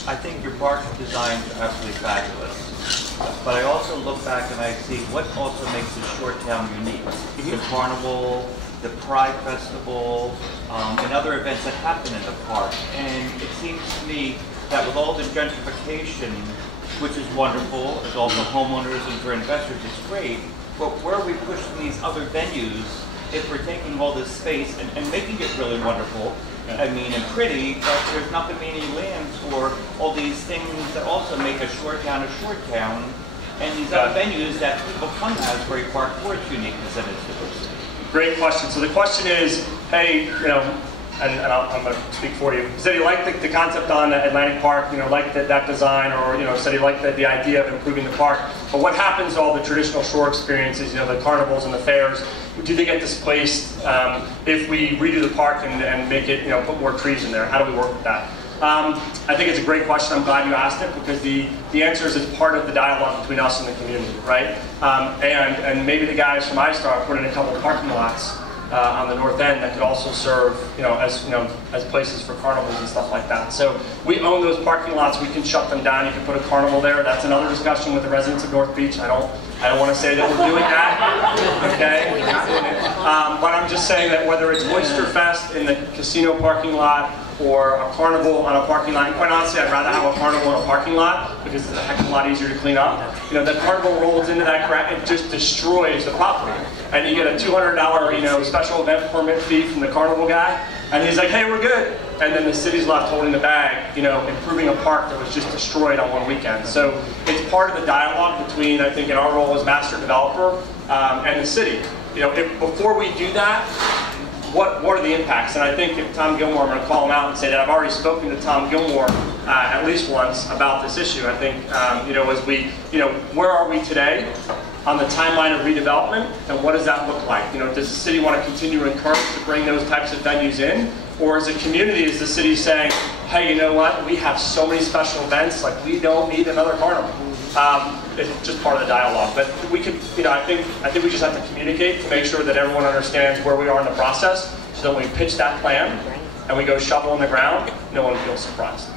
I think your park designs are absolutely fabulous. But I also look back and I see what also makes this short town unique. The carnival, the Pride Festival, and other events that happen in the park. And it seems to me that with all the gentrification, which is wonderful, as also homeowners and for investors, it's great. But where are we pushing these other venues if we're taking all this space and making it really wonderful, I mean, and pretty, but there's not going to be any land for all these things that also make a short town, and these other venues that people come to Asbury Park for its uniqueness and its diversity. Great question. So the question is, hey, and I'm going to speak for you, said he liked the concept on Atlantic Park, liked that design, or said he liked the idea of improving the park. But what happens to all the traditional shore experiences, the carnivals and the fairs? Do they get displaced if we redo the park and make it, put more trees in there? How do we work with that? I think it's a great question. I'm glad you asked it, because the answer is it's part of the dialogue between us and the community, right? And maybe the guys from iStar put in a couple of parking lots on the north end that could also serve, as places for carnivals and stuff like that. So we own those parking lots. We can shut them down. You can put a carnival there. That's another discussion with the residents of North Beach. I don't want to say that we're doing that, okay? We're not doing it. But I'm just saying that whether it's Oyster Fest in the casino parking lot or a carnival on a parking lot, and quite honestly, I'd rather have a carnival on a parking lot because it's a heck of a lot easier to clean up. The carnival rolls into that crap, it just destroys the property. And you get a $200, special event permit fee from the carnival guy, and he's like, hey, we're good. And then the city's left holding the bag, improving a park that was just destroyed on one weekend. So it's part of the dialogue between, I think, in our role as master developer and the city. Before we do that, what are the impacts? And I think if Tom Gilmore, I'm going to call him out and say that I've already spoken to Tom Gilmore at least once about this issue. I think, as we, where are we today on the timeline of redevelopment, and what does that look like? Does the city want to continue to encourage to bring those types of venues in? Or as a community, is the city saying, hey, you know what, we have so many special events, like we don't need another carnival. It's just part of the dialogue. But we could, I think we just have to communicate to make sure that everyone understands where we are in the process, so that when we pitch that plan and we go shovel in the ground, no one feels surprised.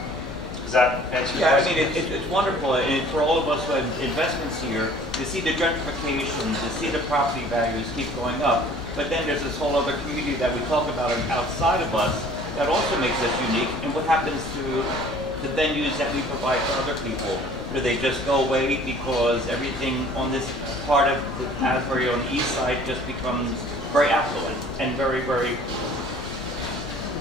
Does that answer your question? I mean, it's wonderful, and for all of us who have investments here, to see the gentrification, to see the property values keep going up. But then there's this whole other community that we talk about outside of us that also makes us unique. And what happens to the venues that we provide for other people? Do they just go away because everything on this part of the Asbury on the east side just becomes very affluent and very, very...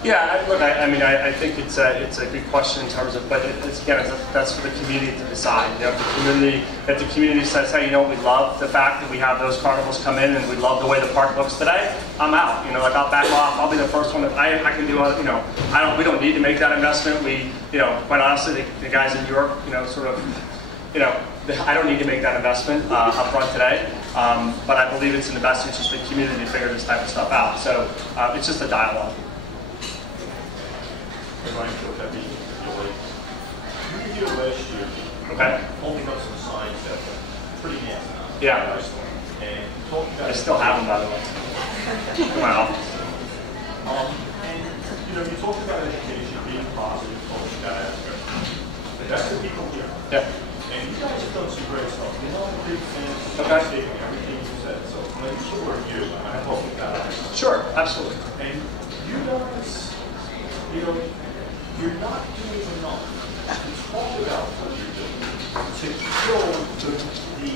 Yeah, look, I think it's a good question in terms of, but that's for the community to decide. If the community says, hey, we love the fact that we have those carnivals come in and we love the way the park looks today, I'm out. I'll back off. I'll be the first one that I can do. We don't need to make that investment. We, quite honestly, the guys in Europe, I don't need to make that investment up front today. But I believe it's in the best interest of the community to figure this type of stuff out. So it's just a dialogue. We were here last year, holding up some signs that were pretty nasty. Yeah. And talking about I still have them, by the way, in my office. And you talked about education being positive, talking about Asbury. That's the people here. Yeah. And you guys have done some great stuff. I'm a big fan of everything you said. So I'm sure you, and I hope that. Sure, absolutely. And you guys, you're not doing enough to talk about what you're doing to kill the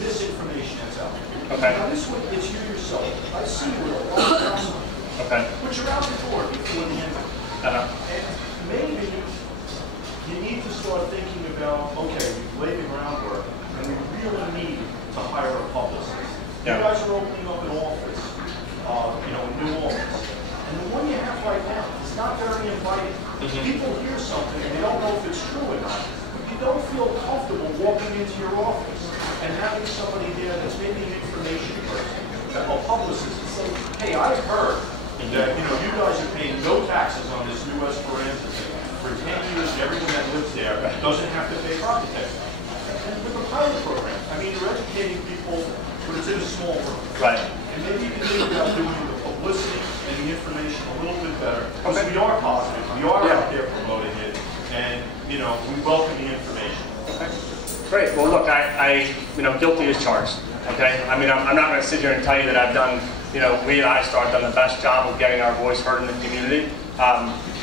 misinformation that's out there. Okay. Now this one, it's you yourself. I see you with a lot of thoughts on it. Okay. But you're out the door before the end of it. And maybe you need to start thinking about, okay, we've laid the groundwork, and we really need to hire a publicist. Yeah. You guys are opening up an office, a new office. And the one you have right now is not very inviting. People hear something and they don't know if it's true or not. You don't feel comfortable walking into your office and having somebody there that's maybe an information person, a publicist, and say, hey, I've heard that you guys are paying no taxes on this new Esperanza thing. For 10 years, everyone that lives there doesn't have to pay property tax. And with the pilot program, you're educating people, but it's in a small room. Right. And maybe you can think about doing the publicity and the information a little bit better. Because we are positive, we are out there promoting it, and we welcome the information. Okay. Great. Well, look, I guilty as charged. Okay. I'm not going to sit here and tell you that I've done, we at iStar have done the best job of getting our voice heard in the community.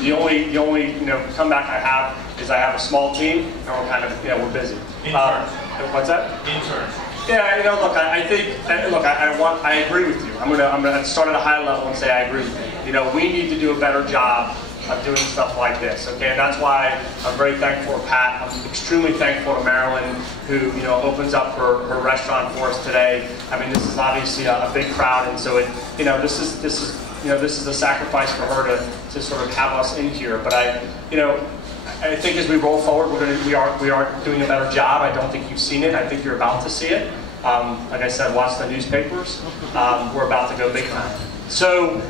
The only comeback I have is I have a small team, and we're kind of we're busy. Interns. What's that? Interns. Yeah, look, I think, I agree with you. I'm gonna start at a high level and say I agree with you. We need to do a better job of doing stuff like this, okay? And that's why I'm very thankful to Pat. I'm extremely thankful to Marilyn, who opens up her restaurant for us today. This is obviously a big crowd, and so this is this is a sacrifice for her to sort of have us in here. But I think as we roll forward, we are doing a better job. I don't think you've seen it. I think you're about to see it. Like I said, watch the newspapers. We're about to go big time. So,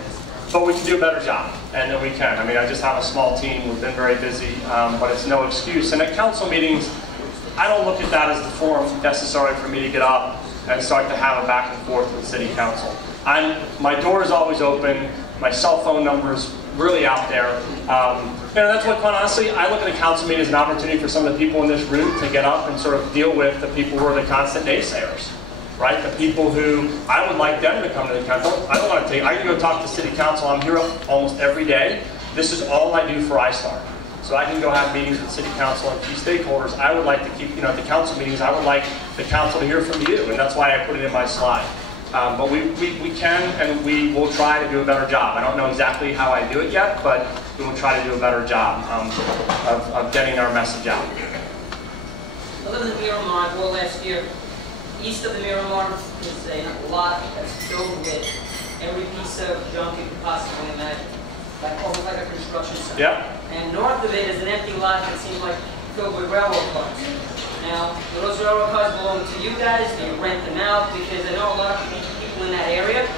but we can do a better job, and we can. I mean, I just have a small team. We've been very busy, but it's no excuse. And at council meetings, I don't look at that as the forum necessary for me to get up and start to have a back and forth with city council. My door is always open. My cell phone number is really out there. That's what, quite honestly, I look at a council meeting as an opportunity for some of the people in this room to get up and sort of deal with the people who are the constant naysayers, right? The people who I would like them to come to the council. I don't want to take. I can go talk to city council. I'm here almost every day. This is all I do for iStar. So I can go have meetings with city council and key stakeholders. I would like to keep, at the council meetings, I would like the council to hear from you, and that's why I put it in my slide. But we can and we will try to do a better job. I don't know exactly how I do it yet, but we will try to do a better job of getting our message out. Other than Miramar, well, last year, east of the Miramar is a lot that's filled with every piece of junk you could possibly imagine, almost like a construction site. Yeah. And north of it is an empty lot that seems like filled with railroad cars. Now, do those railroad cars belong to you guys? Do you rent them out? Because I know a lot of people in that area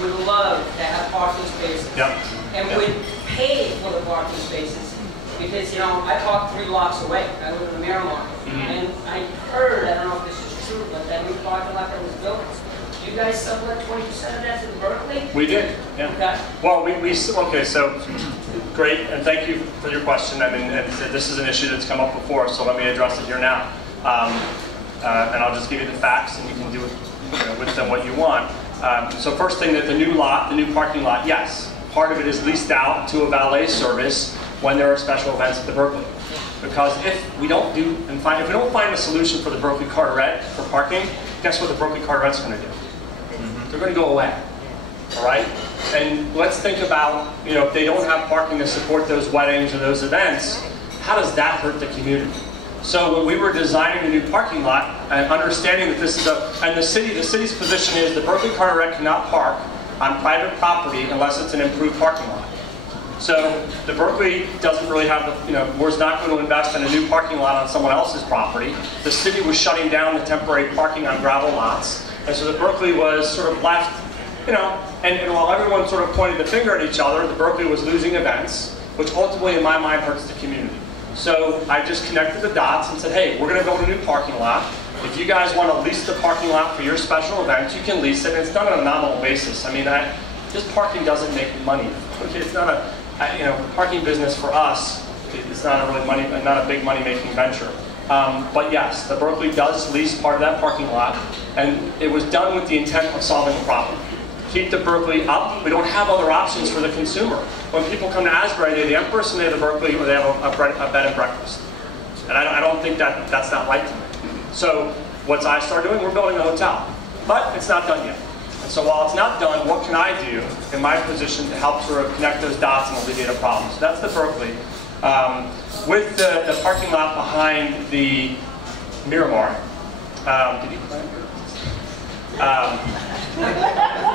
would love to have parking spaces. Yep. And would pay for the parking spaces. Because, I park 3 blocks away. I live in the Miramar. And I heard, I don't know if this is true, but that new parking lot that was built, you guys sublet 20% of that to Berkeley? We did, yeah. Okay. Well, okay, so great, and thank you for your question. I mean, this is an issue that's come up before, so let me address it here now. And I'll just give you the facts, and you can do with them what you want. So first thing, that the new parking lot, yes, part of it is leased out to a valet service when there are special events at the Berkeley. Because if we don't find a solution for the Berkeley Carteret for parking, guess what the Berkeley Carteret's going to do? They're going to go away. All right? And let's think about, if they don't have parking to support those weddings or those events, how does that hurt the community? So when we were designing a new parking lot and understanding that this is the city's position is the Berkeley Carteret cannot park on private property unless it's an improved parking lot. So the Berkeley doesn't really have was not going to invest in a new parking lot on someone else's property. The city was shutting down the temporary parking on gravel lots. And so the Berkeley was sort of left, and while everyone sort of pointed the finger at each other, the Berkeley was losing events, which ultimately in my mind hurts the community. So I just connected the dots and said, hey, we're going to build a new parking lot. If you guys want to lease the parking lot for your special events, you can lease it. And it's done on a nominal basis. I mean, just parking doesn't make money. It's not a parking business for us. It's not a really not a big money-making venture. But yes, the Berkeley does lease part of that parking lot, and it was done with the intent of solving the problem. Keep the Berkeley up. We don't have other options for the consumer. When people come to Asbury, they have the Empress and they have the Berkeley, or they have a bed and breakfast. And I don't think that's not right to me. So what's iStar doing? We're building a hotel. But it's not done yet. And so while it's not done, what can I do in my position to help sort of connect those dots and alleviate a problem? So that's the Berkeley. With the parking lot behind the Miramar, did you plan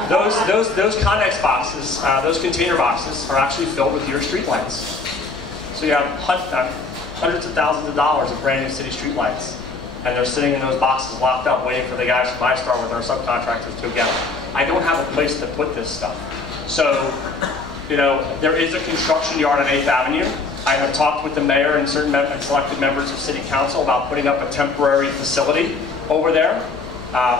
those Connex boxes, those container boxes, are actually filled with your street lights. So you have hundreds of thousands of dollars of brand new city street lights, and they're sitting in those boxes locked up, waiting for the guys from iStar with our subcontractors to get them. I don't have a place to put this stuff. So, there is a construction yard on 8th Avenue. I have talked with the mayor and certain selected members of city council about putting up a temporary facility over there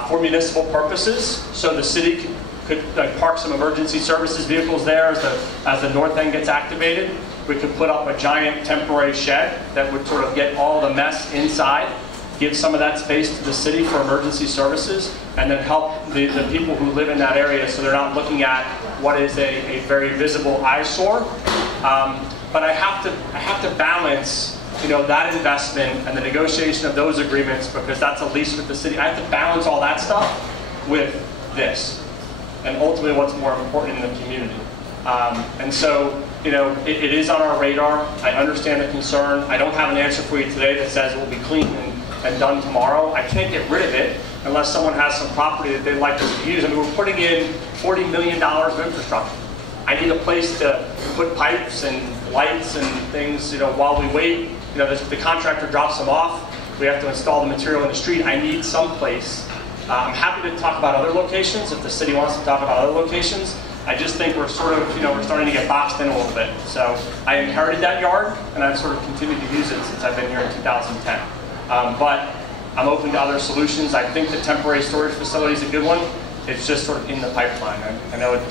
for municipal purposes, so the city could park some emergency services vehicles there as the north end gets activated. We could put up a giant temporary shed that would sort of get all the mess inside, give some of that space to the city for emergency services, and then help the people who live in that area so they're not looking at what is a very visible eyesore. But I have to balance that investment and the negotiation of those agreements, because that's a lease with the city. I have to balance all that stuff with this, and ultimately what's more important in the community. And so, it is on our radar. I understand the concern. I don't have an answer for you today that says it will be clean and done tomorrow. I can't get rid of it unless someone has some property that they'd like us to use. I mean, we're putting in $40 million of infrastructure. I need a place to put pipes and lights and things, while we wait. The contractor drops them off. We have to install the material in the street. I need some place. I'm happy to talk about other locations if the city wants to talk about other locations. I just think we're sort of, we're starting to get boxed in a little bit. So I inherited that yard, and I've sort of continued to use it since I've been here in 2010. But I'm open to other solutions. I think the temporary storage facility is a good one. It's just sort of in the pipeline. I know it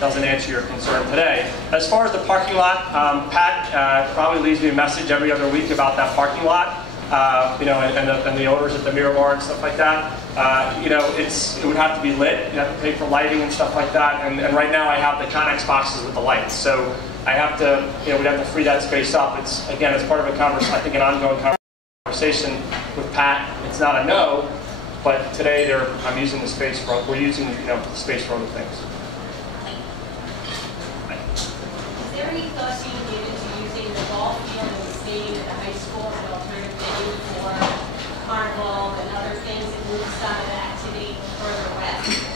doesn't answer your concern today. As far as the parking lot, Pat probably leaves me a message every other week about that parking lot. And the owners at the Miramar and stuff like that. It would have to be lit. You have to pay for lighting and stuff like that. And right now I have the Connex boxes with the lights. So I have to, we'd have to free that space up. It's, again, it's part of a conversation, I think an ongoing conversation with Pat. It's not a no, but today I'm using the space for, we're using, the space for other things. Is there any thought being given to using the ball field and the stadium at the high school as an alternative venue for carnival and other things that move some of the activity further west?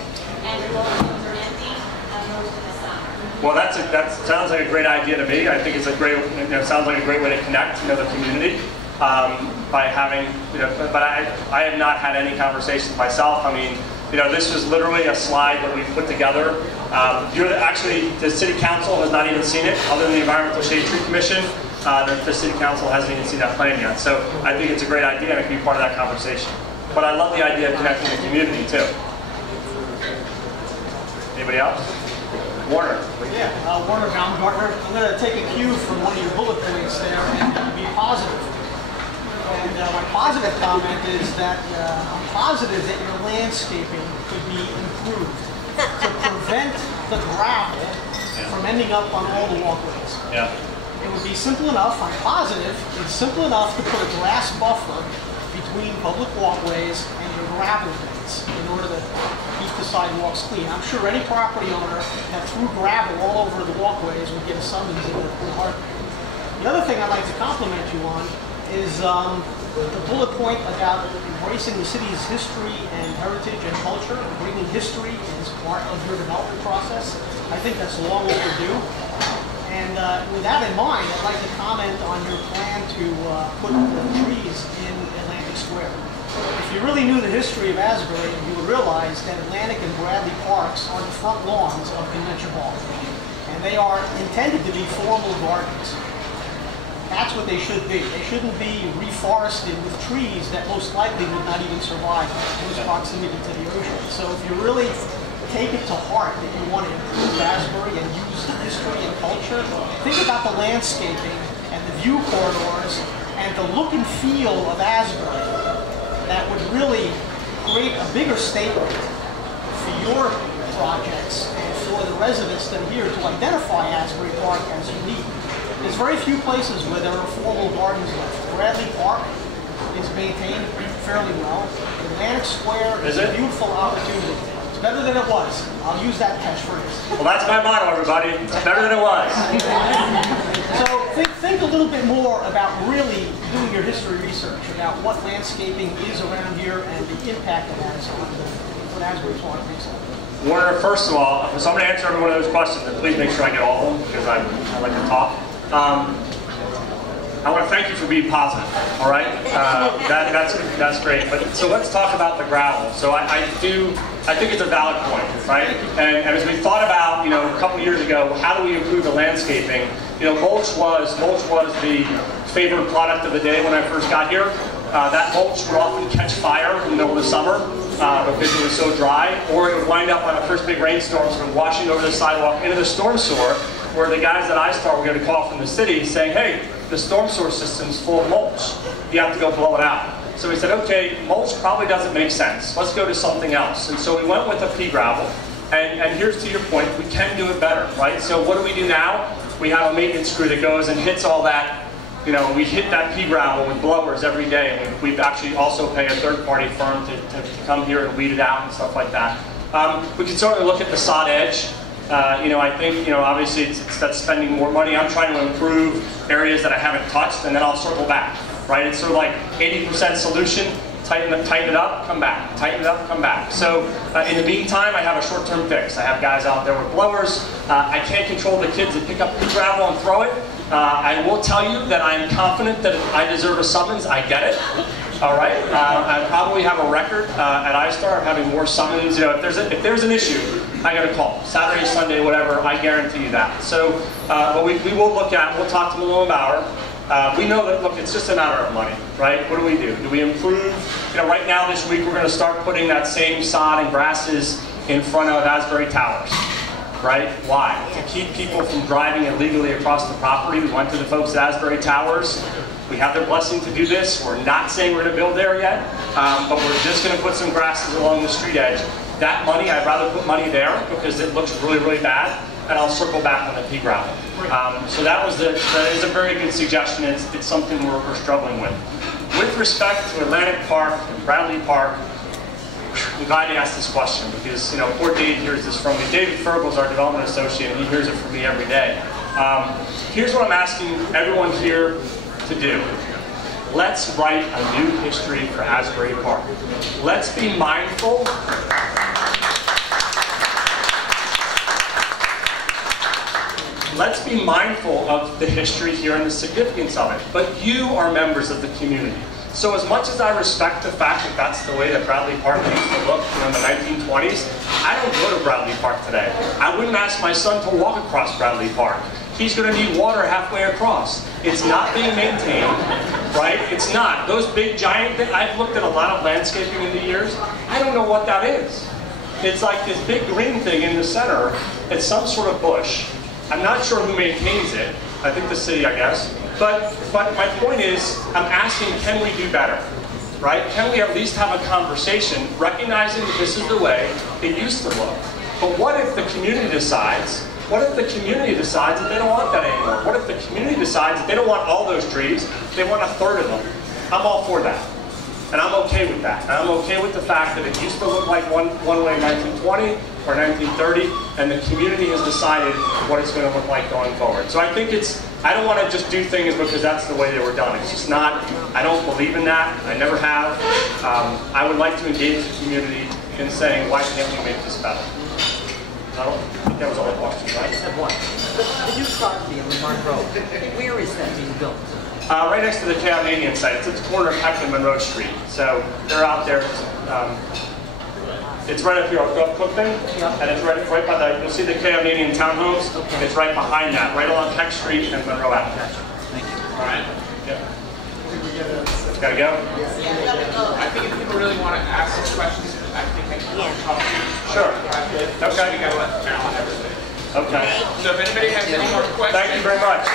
And the ball fields are empty most of the summer. Well, that sounds like a great idea to me. I think it's a great, sounds like a great way to connect, the community by having, but I have not had any conversations myself. I mean, this was literally a slide that we put together. Actually, the City Council has not even seen it, other than the Environmental Shade Tree Commission. The City Council hasn't even seen that plan yet. So I think it's a great idea and it can be part of that conversation. But I love the idea of connecting the community too. Anybody else? Warner. Yeah, Warner Baumgartner. I'm going to take a cue from one of your bullet points there and be positive. And my positive comment is that I'm positive that your landscaping could be improved to prevent the gravel from ending up on all the walkways. Yeah. It would be simple enough, I'm positive, it's simple enough to put a glass buffer between public walkways and your gravel beds in order to keep the sidewalks clean. I'm sure any property owner that threw gravel all over the walkways would get a summons in the heartbeat. The other thing I'd like to compliment you on is the bullet point about embracing the city's history and heritage and culture, and bringing history as part of your development process. I think that's long overdue. And with that in mind, I'd like to comment on your plan to put trees in Atlantic Square. If you really knew the history of Asbury, you would realize that Atlantic and Bradley Parks are the front lawns of Convention Hall. And they are intended to be formal gardens. That's what they should be. They shouldn't be reforested with trees that most likely would not even survive in close proximity to the ocean. So if you really take it to heart that you want to improve Asbury and use history and culture, think about the landscaping and the view corridors and the look and feel of Asbury that would really create a bigger statement for your projects and for the residents that are here to identify Asbury Park as unique. There's very few places where there are formal gardens left. Bradley Park is maintained fairly well. Atlantic Square is a beautiful opportunity. It's better than it was. I'll use that catchphrase. Well, that's my motto, everybody. It's better than it was. So think a little bit more about really doing your history research about what landscaping is around here and the impact it has on what Asbury Park makes up. Warner, first of all, so I'm going to answer every one of those questions, and please make sure I get all of them because I like to talk. I want to thank you for being positive, all right? That's great. But so let's talk about the gravel. So I think it's a valid point, right? And as we thought about, a couple years ago, how do we improve the landscaping? Mulch was the favorite product of the day when I first got here. That mulch would often catch fire in the middle of the summer because it was so dry, or it would wind up on a first big rainstorm, sort of washing over the sidewalk into the storm sewer, where the guys at iStar were going to call from the city saying, hey, the storm sewer system's full of mulch. You have to go blow it out. So we said, okay, mulch probably doesn't make sense. Let's go to something else. And so we went with a pea gravel. And here's to your point, we can do it better, right? So what do we do now? We have a maintenance crew that goes and hits all that. We hit that pea gravel with blowers every day. And we actually also pay a third-party firm to come here and weed it out and stuff like that. We can certainly look at the sod edge. I think, obviously that's spending more money. I'm trying to improve areas that I haven't touched, and then I'll circle back, right? It's sort of like 80% solution, tighten it up, come back. Tighten it up, come back. So in the meantime, I have a short-term fix. I have guys out there with blowers. I can't control the kids that pick up the gravel and throw it. I will tell you that I am confident that if I deserve a summons, I get it. All right. I probably have a record at iStar of having more summons. You know, if there's an issue, I got a call. Saturday, Sunday, whatever. I guarantee you that. So we will look at. We'll talk to Malone Bauer. We know that, look, it's just a matter of money, right? What do? Do we improve? You know, right now this week we're going to start putting that same sod and grasses in front of Asbury Towers, right? Why? To keep people from driving illegally across the property. We went to the folks at Asbury Towers. We have their blessing to do this. We're not saying we're going to build there yet, but we're just going to put some grasses along the street edge. That money, I'd rather put money there because it looks really, really bad, and I'll circle back on the pea gravel. So that is a very good suggestion. It's something we're struggling with. With respect to Atlantic Park and Bradley Park, I'm glad you asked this question because, you know, poor Dave hears this from me. David Fergal's our development associate, and he hears it from me every day. Here's what I'm asking everyone here to do. Let's write a new history for Asbury Park. Let's be mindful. Let's be mindful of the history here and the significance of it. But you are members of the community. So as much as I respect the fact that that's the way that Bradley Park used to look in the 1920s, I don't go to Bradley Park today. I wouldn't ask my son to walk across Bradley Park. He's going to need water halfway across. It's not being maintained, right? It's not. Those big giant things, I've looked at a lot of landscaping in the years. I don't know what that is. It's like this big green thing in the center. It's some sort of bush. I'm not sure who maintains it. I think the city, I guess. But my point is, I'm asking, can we do better? Right? Can we at least have a conversation, recognizing that this is the way it used to look? But what if the community decides? What if the community decides that they don't want that anymore? What if the community decides that they don't want all those trees, they want a third of them? I'm all for that. And I'm okay with that. And I'm okay with the fact that it used to look like one way in 1920 or 1930, and the community has decided what it's going to look like going forward. So I think I don't want to just do things because that's the way they were done. It's just not, I don't believe in that. I never have. I would like to engage the community in saying, why can't we make this better? I think that was all the questions, right? I just have one. The new property on Monroe, where is that being built? Right next to the Canadian site. It's at the corner of Peck and Monroe Street. So they're out there. It's right up here off Cookman, and it's right by the, you'll see the Canadian townhomes. It's right behind that, right along Peck Street and Monroe Avenue. Thank you. All right. Yep. Gotta go? I think if people really want to ask some questions, I think I can talk to you. Sure. Okay. We got to let Carolyn have everything. Okay. So if anybody has any more questions. Thank you very much.